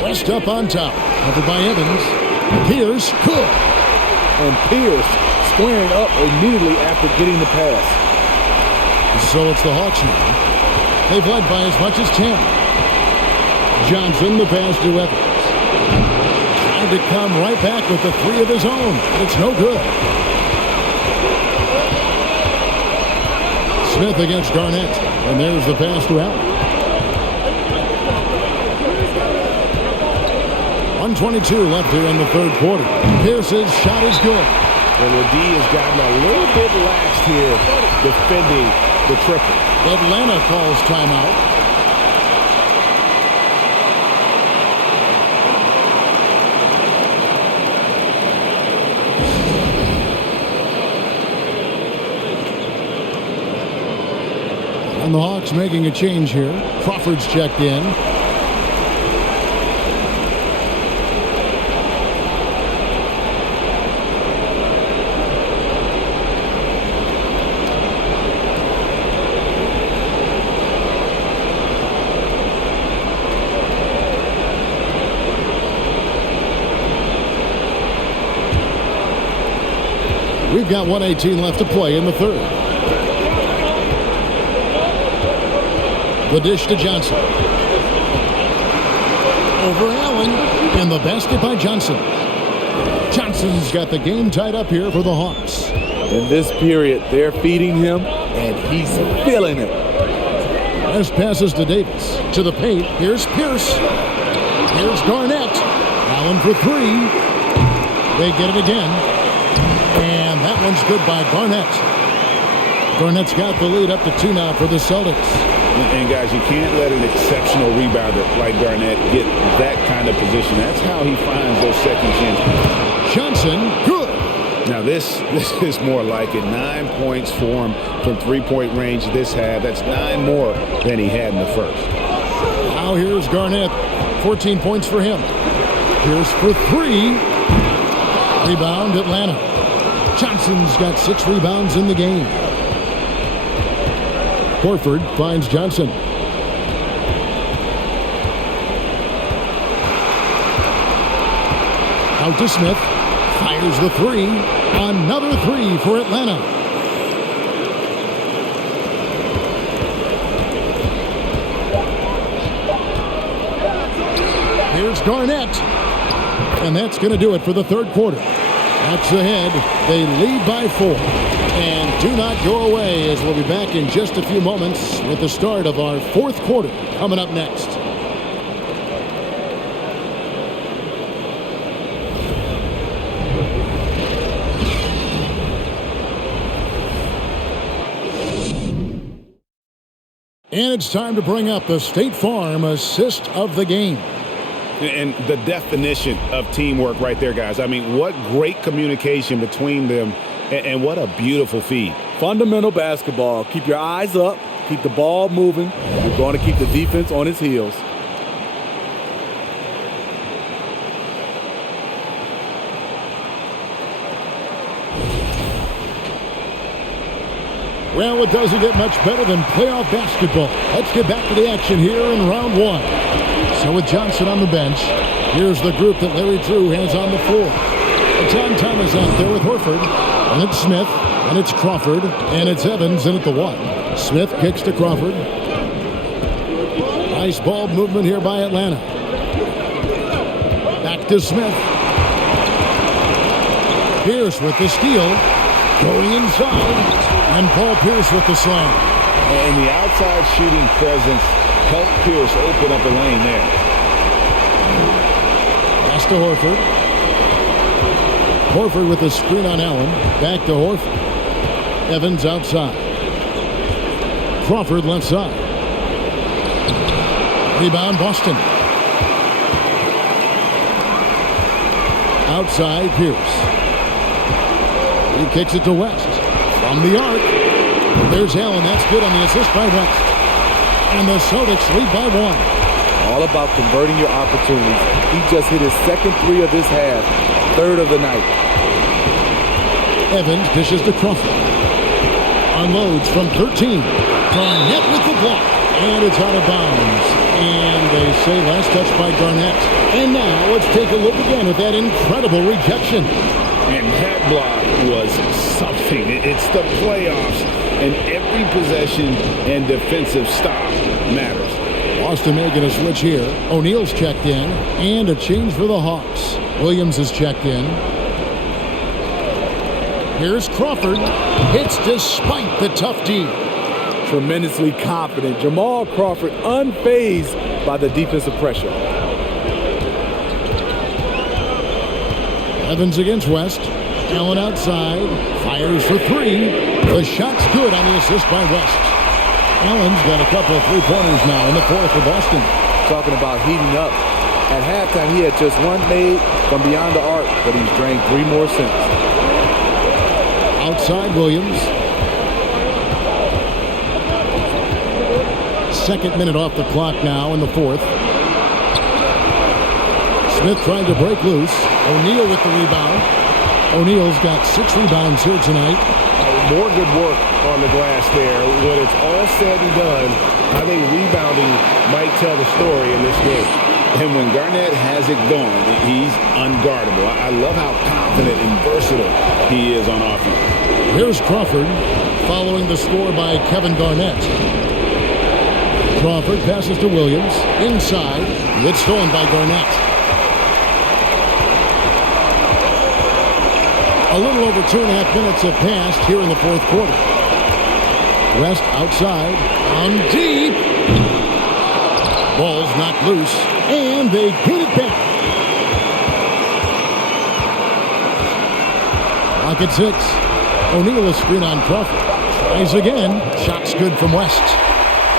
West up on top. Covered by Evans. Pierce, good. And Pierce squaring up immediately after getting the pass. So it's the Hawks now. They've led by as much as 10. Johnson, the pass to Evans. Trying to come right back with the 3 of his own. It's no good. Smith against Garnett. And there's the pass to Allen. 1:22 left here in the third quarter. Pierce's shot is good. And the D has gotten a little bit laxed here defending the triple. Atlanta calls timeout. And the Hawks making a change here. Crawford's checked in. We've got 1:18 left to play in the third. The dish to Johnson. Over Allen. And the basket by Johnson. Johnson's got the game tied up here for the Hawks. In this period, they're feeding him, and he's feeling it. This passes to Davis. To the paint. Here's Pierce. Here's Garnett. Allen for 3. They get it again. And that one's good by Garnett. Garnett's got the lead up to 2 now for the Celtics. And guys, you can't let an exceptional rebounder like Garnett get that kind of position. That's how he finds those second chances. Johnson, good. Now this is more like it. 9 points for him from 3-point range this half. That's 9 more than he had in the first. Now here's Garnett. 14 points for him. Here's for 3. Rebound, Atlanta. Johnson's got 6 rebounds in the game. Horford finds Johnson. Out to Smith. Fires the 3. Another 3 for Atlanta. Here's Garnett. And that's going to do it for the third quarter. Bucks ahead. They lead by 4. And do not go away, as we'll be back in just a few moments with the start of our fourth quarter coming up next. And it's time to bring up the State Farm assist of the game. And the definition of teamwork right there, guys. I mean, what great communication between them, and what a beautiful feed. Fundamental basketball. Keep your eyes up. Keep the ball moving. You're going to keep the defense on its heels. Well, it doesn't get much better than playoff basketball. Let's get back to the action here in round 1. So with Johnson on the bench, here's the group that Larry Drew has on the floor. John Thomas out there with Horford, and it's Smith, and it's Crawford, and it's Evans in at the 1. Smith kicks to Crawford. Nice ball movement here by Atlanta. Back to Smith. Pierce with the steal, going inside. And Paul Pierce with the slam. And the outside shooting presence helped Pierce open up a lane there. Pass to Horford. Horford with the screen on Allen. Back to Horford. Evans outside. Crawford left side. Rebound Boston. Outside Pierce. He kicks it to West. From the arc, there's Allen. That's good on the assist by West. And the Celtics lead by 1. All about converting your opportunities. He just hit his second 3 of this half, third of the night. Evans dishes to Crawford. Unloads from 13. Garnett with the block. And it's out of bounds. And they say last touch by Garnett. And now let's take a look again at that incredible rejection. And that block was something. It's the playoffs, and every possession and defensive stop matters. Boston making a switch here. O'Neal's checked in, and a change for the Hawks. Williams is checked in. Here's Crawford. Hits despite the tough D. Tremendously confident. Jamal Crawford unfazed by the defensive pressure. Evans against West. Allen outside. Fires for 3. The shot's good on the assist by West. Allen's got a couple of three-pointers now in the fourth for Boston. Talking about heating up. At halftime, he had just one made from beyond the arc, but he's drained 3 more since. Outside Williams. Second minute off the clock now in the fourth. Smith trying to break loose. O'Neal with the rebound. O'Neal's got 6 rebounds here tonight. More good work on the glass there. When it's all said and done, I think rebounding might tell the story in this game. And when Garnett has it going, he's unguardable. I love how confident and versatile he is on offense. Here's Crawford following the score by Kevin Garnett. Crawford passes to Williams. Inside. It's stolen by Garnett. A little over 2.5 minutes have passed here in the fourth quarter. West outside. On deep. Ball's knocked loose. And they get it back. Clock at 6. O'Neal is screen on Crawford. Tries again. Shot's good from West.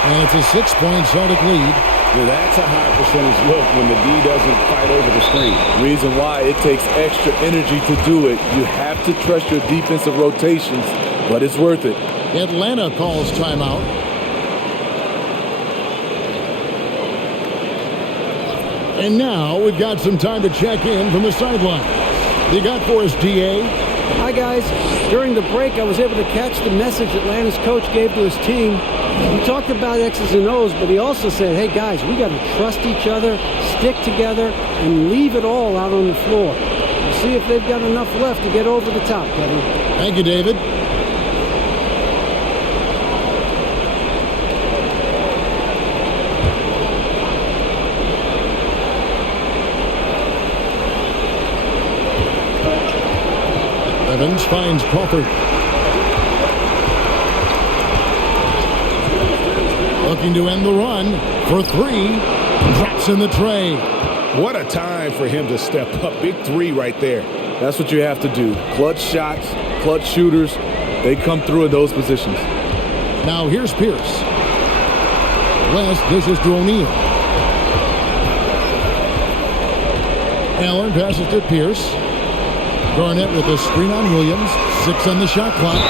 And it's a 6-point Celtic lead. Now that's a high percentage look when the D doesn't fight over the screen. Reason why it takes extra energy to do it. You have to trust your defensive rotations, but it's worth it. Atlanta calls timeout. And now we've got some time to check in from the sidelines. You got for us, D.A.? Hi, guys. During the break, I was able to catch the message Atlanta's coach gave to his team. He talked about X's and O's, but he also said, hey, guys, we got to trust each other, stick together, and leave it all out on the floor. We'll see if they've got enough left to get over the top, Kevin. Thank you, David. Evans finds Crawford. Looking to end the run for three. Drops in the tray. What a time for him to step up. Big three right there. That's what you have to do. Clutch shots, clutch shooters, they come through in those positions. Now here's Pierce. West dishes to O'Neal. Allen passes to Pierce. Garnett with a screen on Williams. 6 on the shot clock.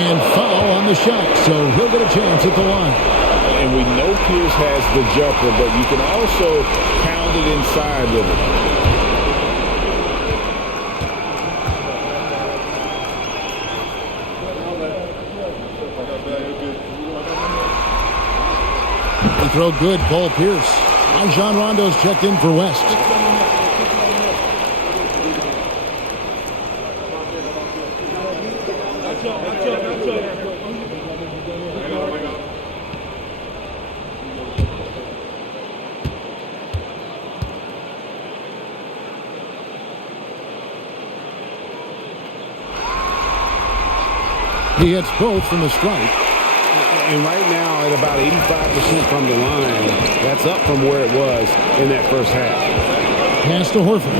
And foul on the shot, so he'll get a chance at the line. And we know Pierce has the jumper, but you can also pound it inside with it. The throw good, Cole Pierce. Rajon Rondo's checked in for West. He hits both from the strike. And right now at about 85% from the line, that's up from where it was in that first half. Pass to Horford.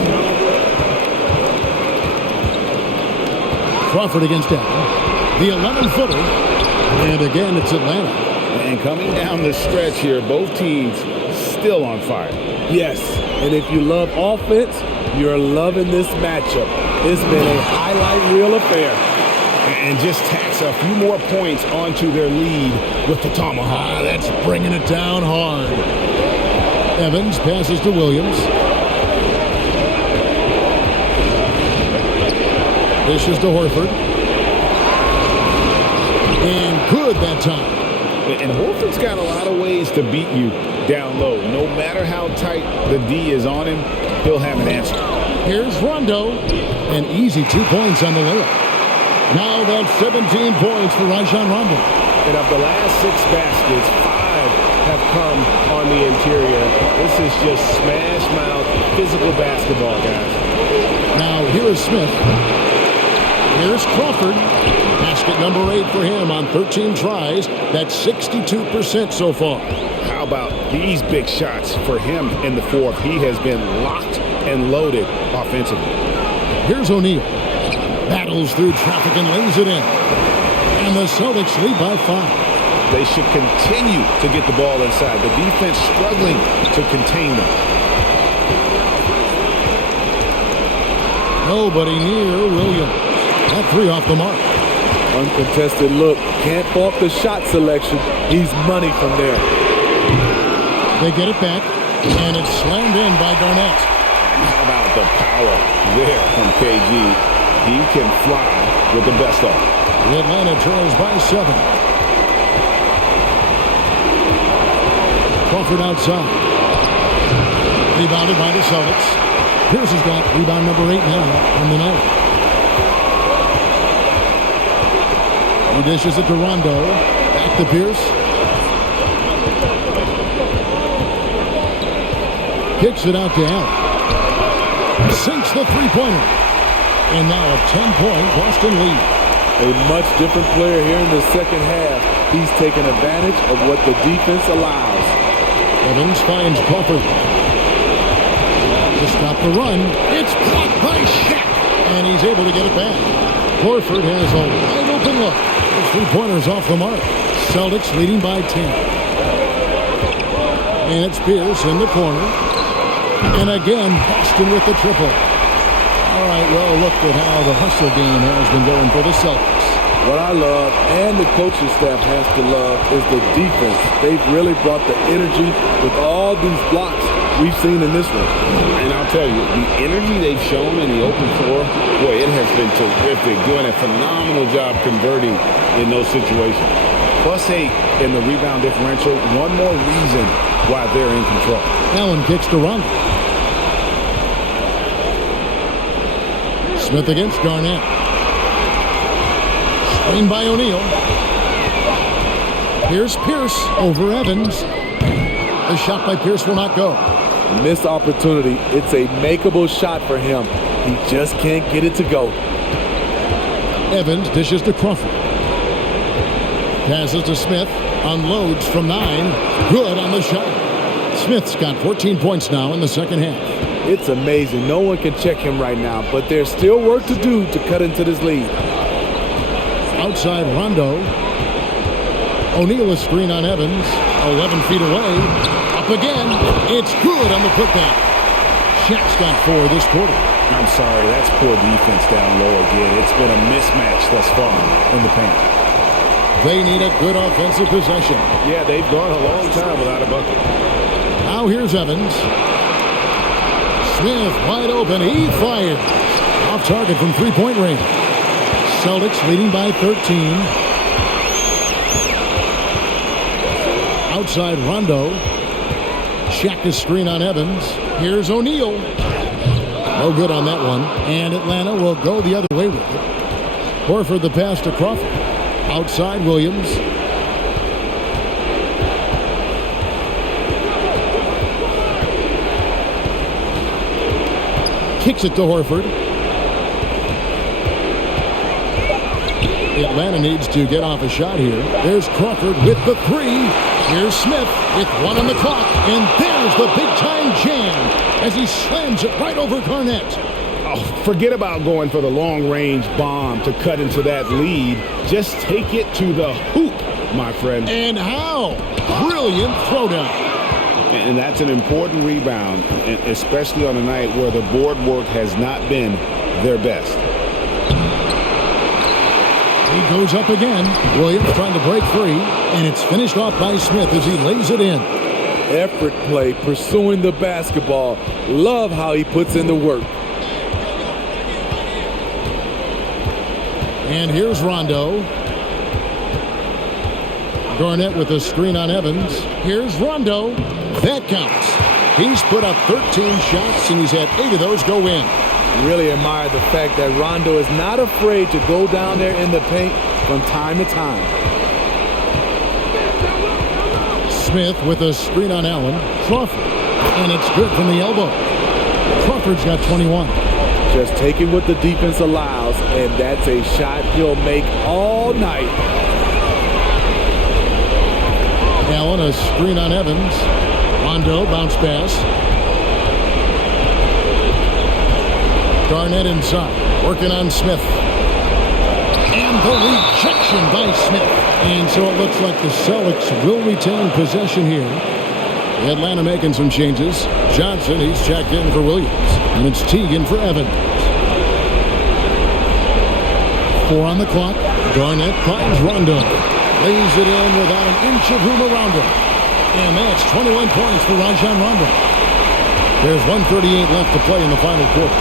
Crawford against Allen. The 11-footer. And again, it's Atlanta. And coming down the stretch here, both teams still on fire. Yes, and if you love offense, you're loving this matchup. It's been a highlight reel affair. And just tacks a few more points onto their lead with the tomahawk. That's bringing it down hard. Evans passes to Williams. Dishes to Horford. And good that time. And Horford's got a lot of ways to beat you down low. No matter how tight the D is on him, he'll have an answer. Here's Rondo. An easy 2 points on the layup. Now that's 17 points for Rajon Rondo. And of the last 6 baskets, 5 have come on the interior. This is just smash mouth physical basketball, guys. Now here is Smith. Here's Crawford. Basket number 8 for him on 13 tries. That's 62% so far. How about these big shots for him in the fourth? He has been locked and loaded offensively. Here's O'Neal. Battles through traffic and lays it in. And the Celtics lead by 5. They should continue to get the ball inside. The defense struggling to contain them. Nobody near Williams. That 3 off the mark. Uncontested look. Can't fault the shot selection. He's money from there. They get it back. And it's slammed in by Garnett. How about the power there from KG? He can fly with the best of them. The Atlanta trails by 7. Crawford outside. Rebounded by the Celtics. Pierce has got rebound number 8 now on the night. He dishes it to Rondo. Back to Pierce. Kicks it out to Allen. Sinks the three-pointer. And now a 10-point Boston lead. A much different player here in the second half. He's taken advantage of what the defense allows. Evans finds Crawford. To stop the run, it's blocked by Shaq. And he's able to get it back. Horford has a wide open look. The three-pointer's off the mark. Celtics leading by 10. And it's Pierce in the corner. And again, Boston with the triple. All right, well, look at how the hustle game has been going for the Celtics. What I love, and the coaching staff has to love, is the defense. They've really brought the energy with all these blocks we've seen in this one. And I'll tell you, the energy they've shown in the open floor, boy, it has been terrific. Doing a phenomenal job converting in those situations. +8 in the rebound differential. One more reason why they're in control. Allen kicks to Rondo. Smith against Garnett. Screen by O'Neal. Here's Pierce over Evans. The shot by Pierce will not go. Missed opportunity. It's a makeable shot for him. He just can't get it to go. Evans dishes to Crawford. Passes to Smith. Unloads from 9. Good on the shot. Smith's got 14 points now in the second half. It's amazing. No one can check him right now, but there's still work to do to cut into this lead. Outside Rondo. O'Neal a screen on Evans. 11 feet away. Up again. It's good on the putback. Shaq's got 4 this quarter. I'm sorry, that's poor defense down low again. It's been a mismatch thus far in the paint. They need a good offensive possession. Yeah, they've gone a long time without a bucket. Now here's Evans. Smith wide open. He fires. Off target from three-point range. Celtics leading by 13. Outside Rondo. Shaq's screen on Evans. Here's O'Neal. No good on that one. And Atlanta will go the other way with it. Horford the pass to Crawford. Outside Williams. Kicks it to Horford. Atlanta needs to get off a shot here. There's Crawford with the 3. Here's Smith with 1 on the clock. And there's the big-time jam as he slams it right over Garnett. Oh, forget about going for the long-range bomb to cut into that lead. Just take it to the hoop, my friend. And how? Brilliant throwdown. And that's an important rebound, especially on a night where the board work has not been their best. He goes up again. Williams trying to break free, and it's finished off by Smith as he lays it in. Effort play, pursuing the basketball. Love how he puts in the work. And here's Rondo. Garnett with a screen on Evans. Here's Rondo. That counts. He's put up 13 shots, and he's had 8 of those go in. Really admire the fact that Rondo is not afraid to go down there in the paint from time to time. Smith with a screen on Allen. Crawford. And it's good from the elbow. Crawford's got 21. Just taking what the defense allows, and that's a shot he'll make all night. Allen a screen on Evans. Rondo bounce pass. Garnett inside, working on Smith. And the rejection by Smith. And so it looks like the Celtics will retain possession here. Atlanta making some changes. Johnson, he's checked in for Williams. And it's Teagan for Evans. 4 on the clock. Garnett finds Rondo. Lays it in without an inch of room around him. And that's 21 points for Rajon Rondo. There's 1:38 left to play in the final quarter.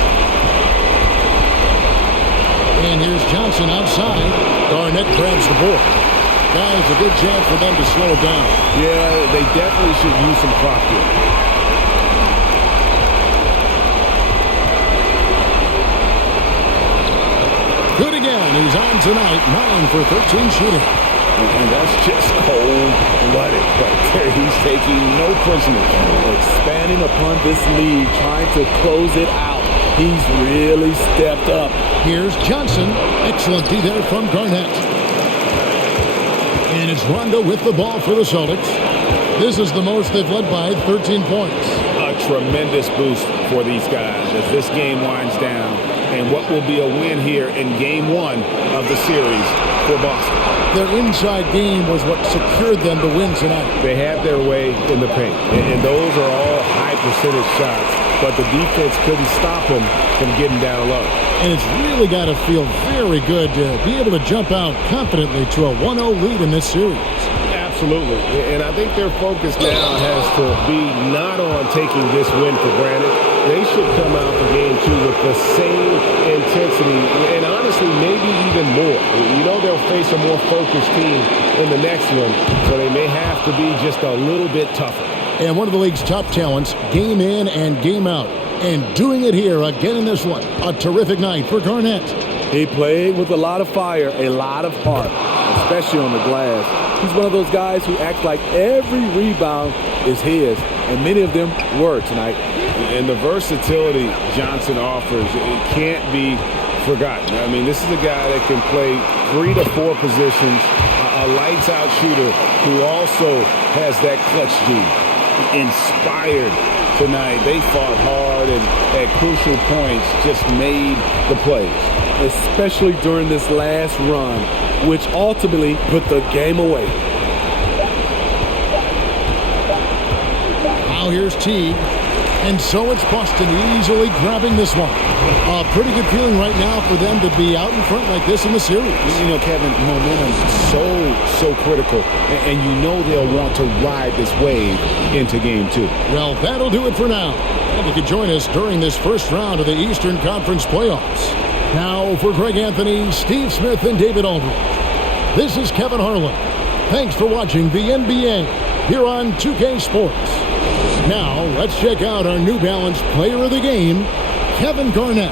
And here's Johnson outside. Garnett grabs the board. Guys, a good chance for them to slow it down. Yeah, they definitely should use some clock here. Good again. He's on tonight. 9 for 13 shooting. And that's just cold-blooded right there. He's taking no prisoners. Expanding upon this lead, trying to close it out. He's really stepped up. Here's Johnson. Excellent D there from Garnett. And it's Rondo with the ball for the Celtics. This is the most they've led by 13 points. A tremendous boost for these guys as this game winds down. And what will be a win here in Game 1 of the series for Boston. Their inside game was what secured them to win tonight. They had their way in the paint, and those are all high percentage shots, but the defense couldn't stop them from getting down low. And it's really got to feel very good to be able to jump out confidently to a 1-0 lead in this series. Absolutely, and I think their focus now has to be not on taking this win for granted. They should come out for Game 2 with the same intensity, and honestly, maybe even more. You know they'll face a more focused team in the next one, so they may have to be just a little bit tougher. And one of the league's top talents, game in and game out. And doing it here again in this one. A terrific night for Garnett. He played with a lot of fire, a lot of heart, especially on the glass. He's one of those guys who acts like every rebound is his, and many of them were tonight. And the versatility Johnson offers, it can't be forgotten. I mean, this is a guy that can play 3 to 4 positions, a lights-out shooter who also has that clutch gene. Inspired tonight. They fought hard and at crucial points just made the plays. Especially during this last run, which ultimately put the game away. Now here's Teague. And so it's Boston easily grabbing this one. A pretty good feeling right now for them to be out in front like this in the series. You know, Kevin, momentum is so critical. And you know they'll want to ride this wave into Game 2. Well, that'll do it for now. And you can join us during this first round of the Eastern Conference playoffs. Now for Greg Anthony, Steve Smith, and David Aldridge. This is Kevin Harlan. Thanks for watching the NBA here on 2K Sports. Now, let's check out our New Balance player of the game, Kevin Garnett.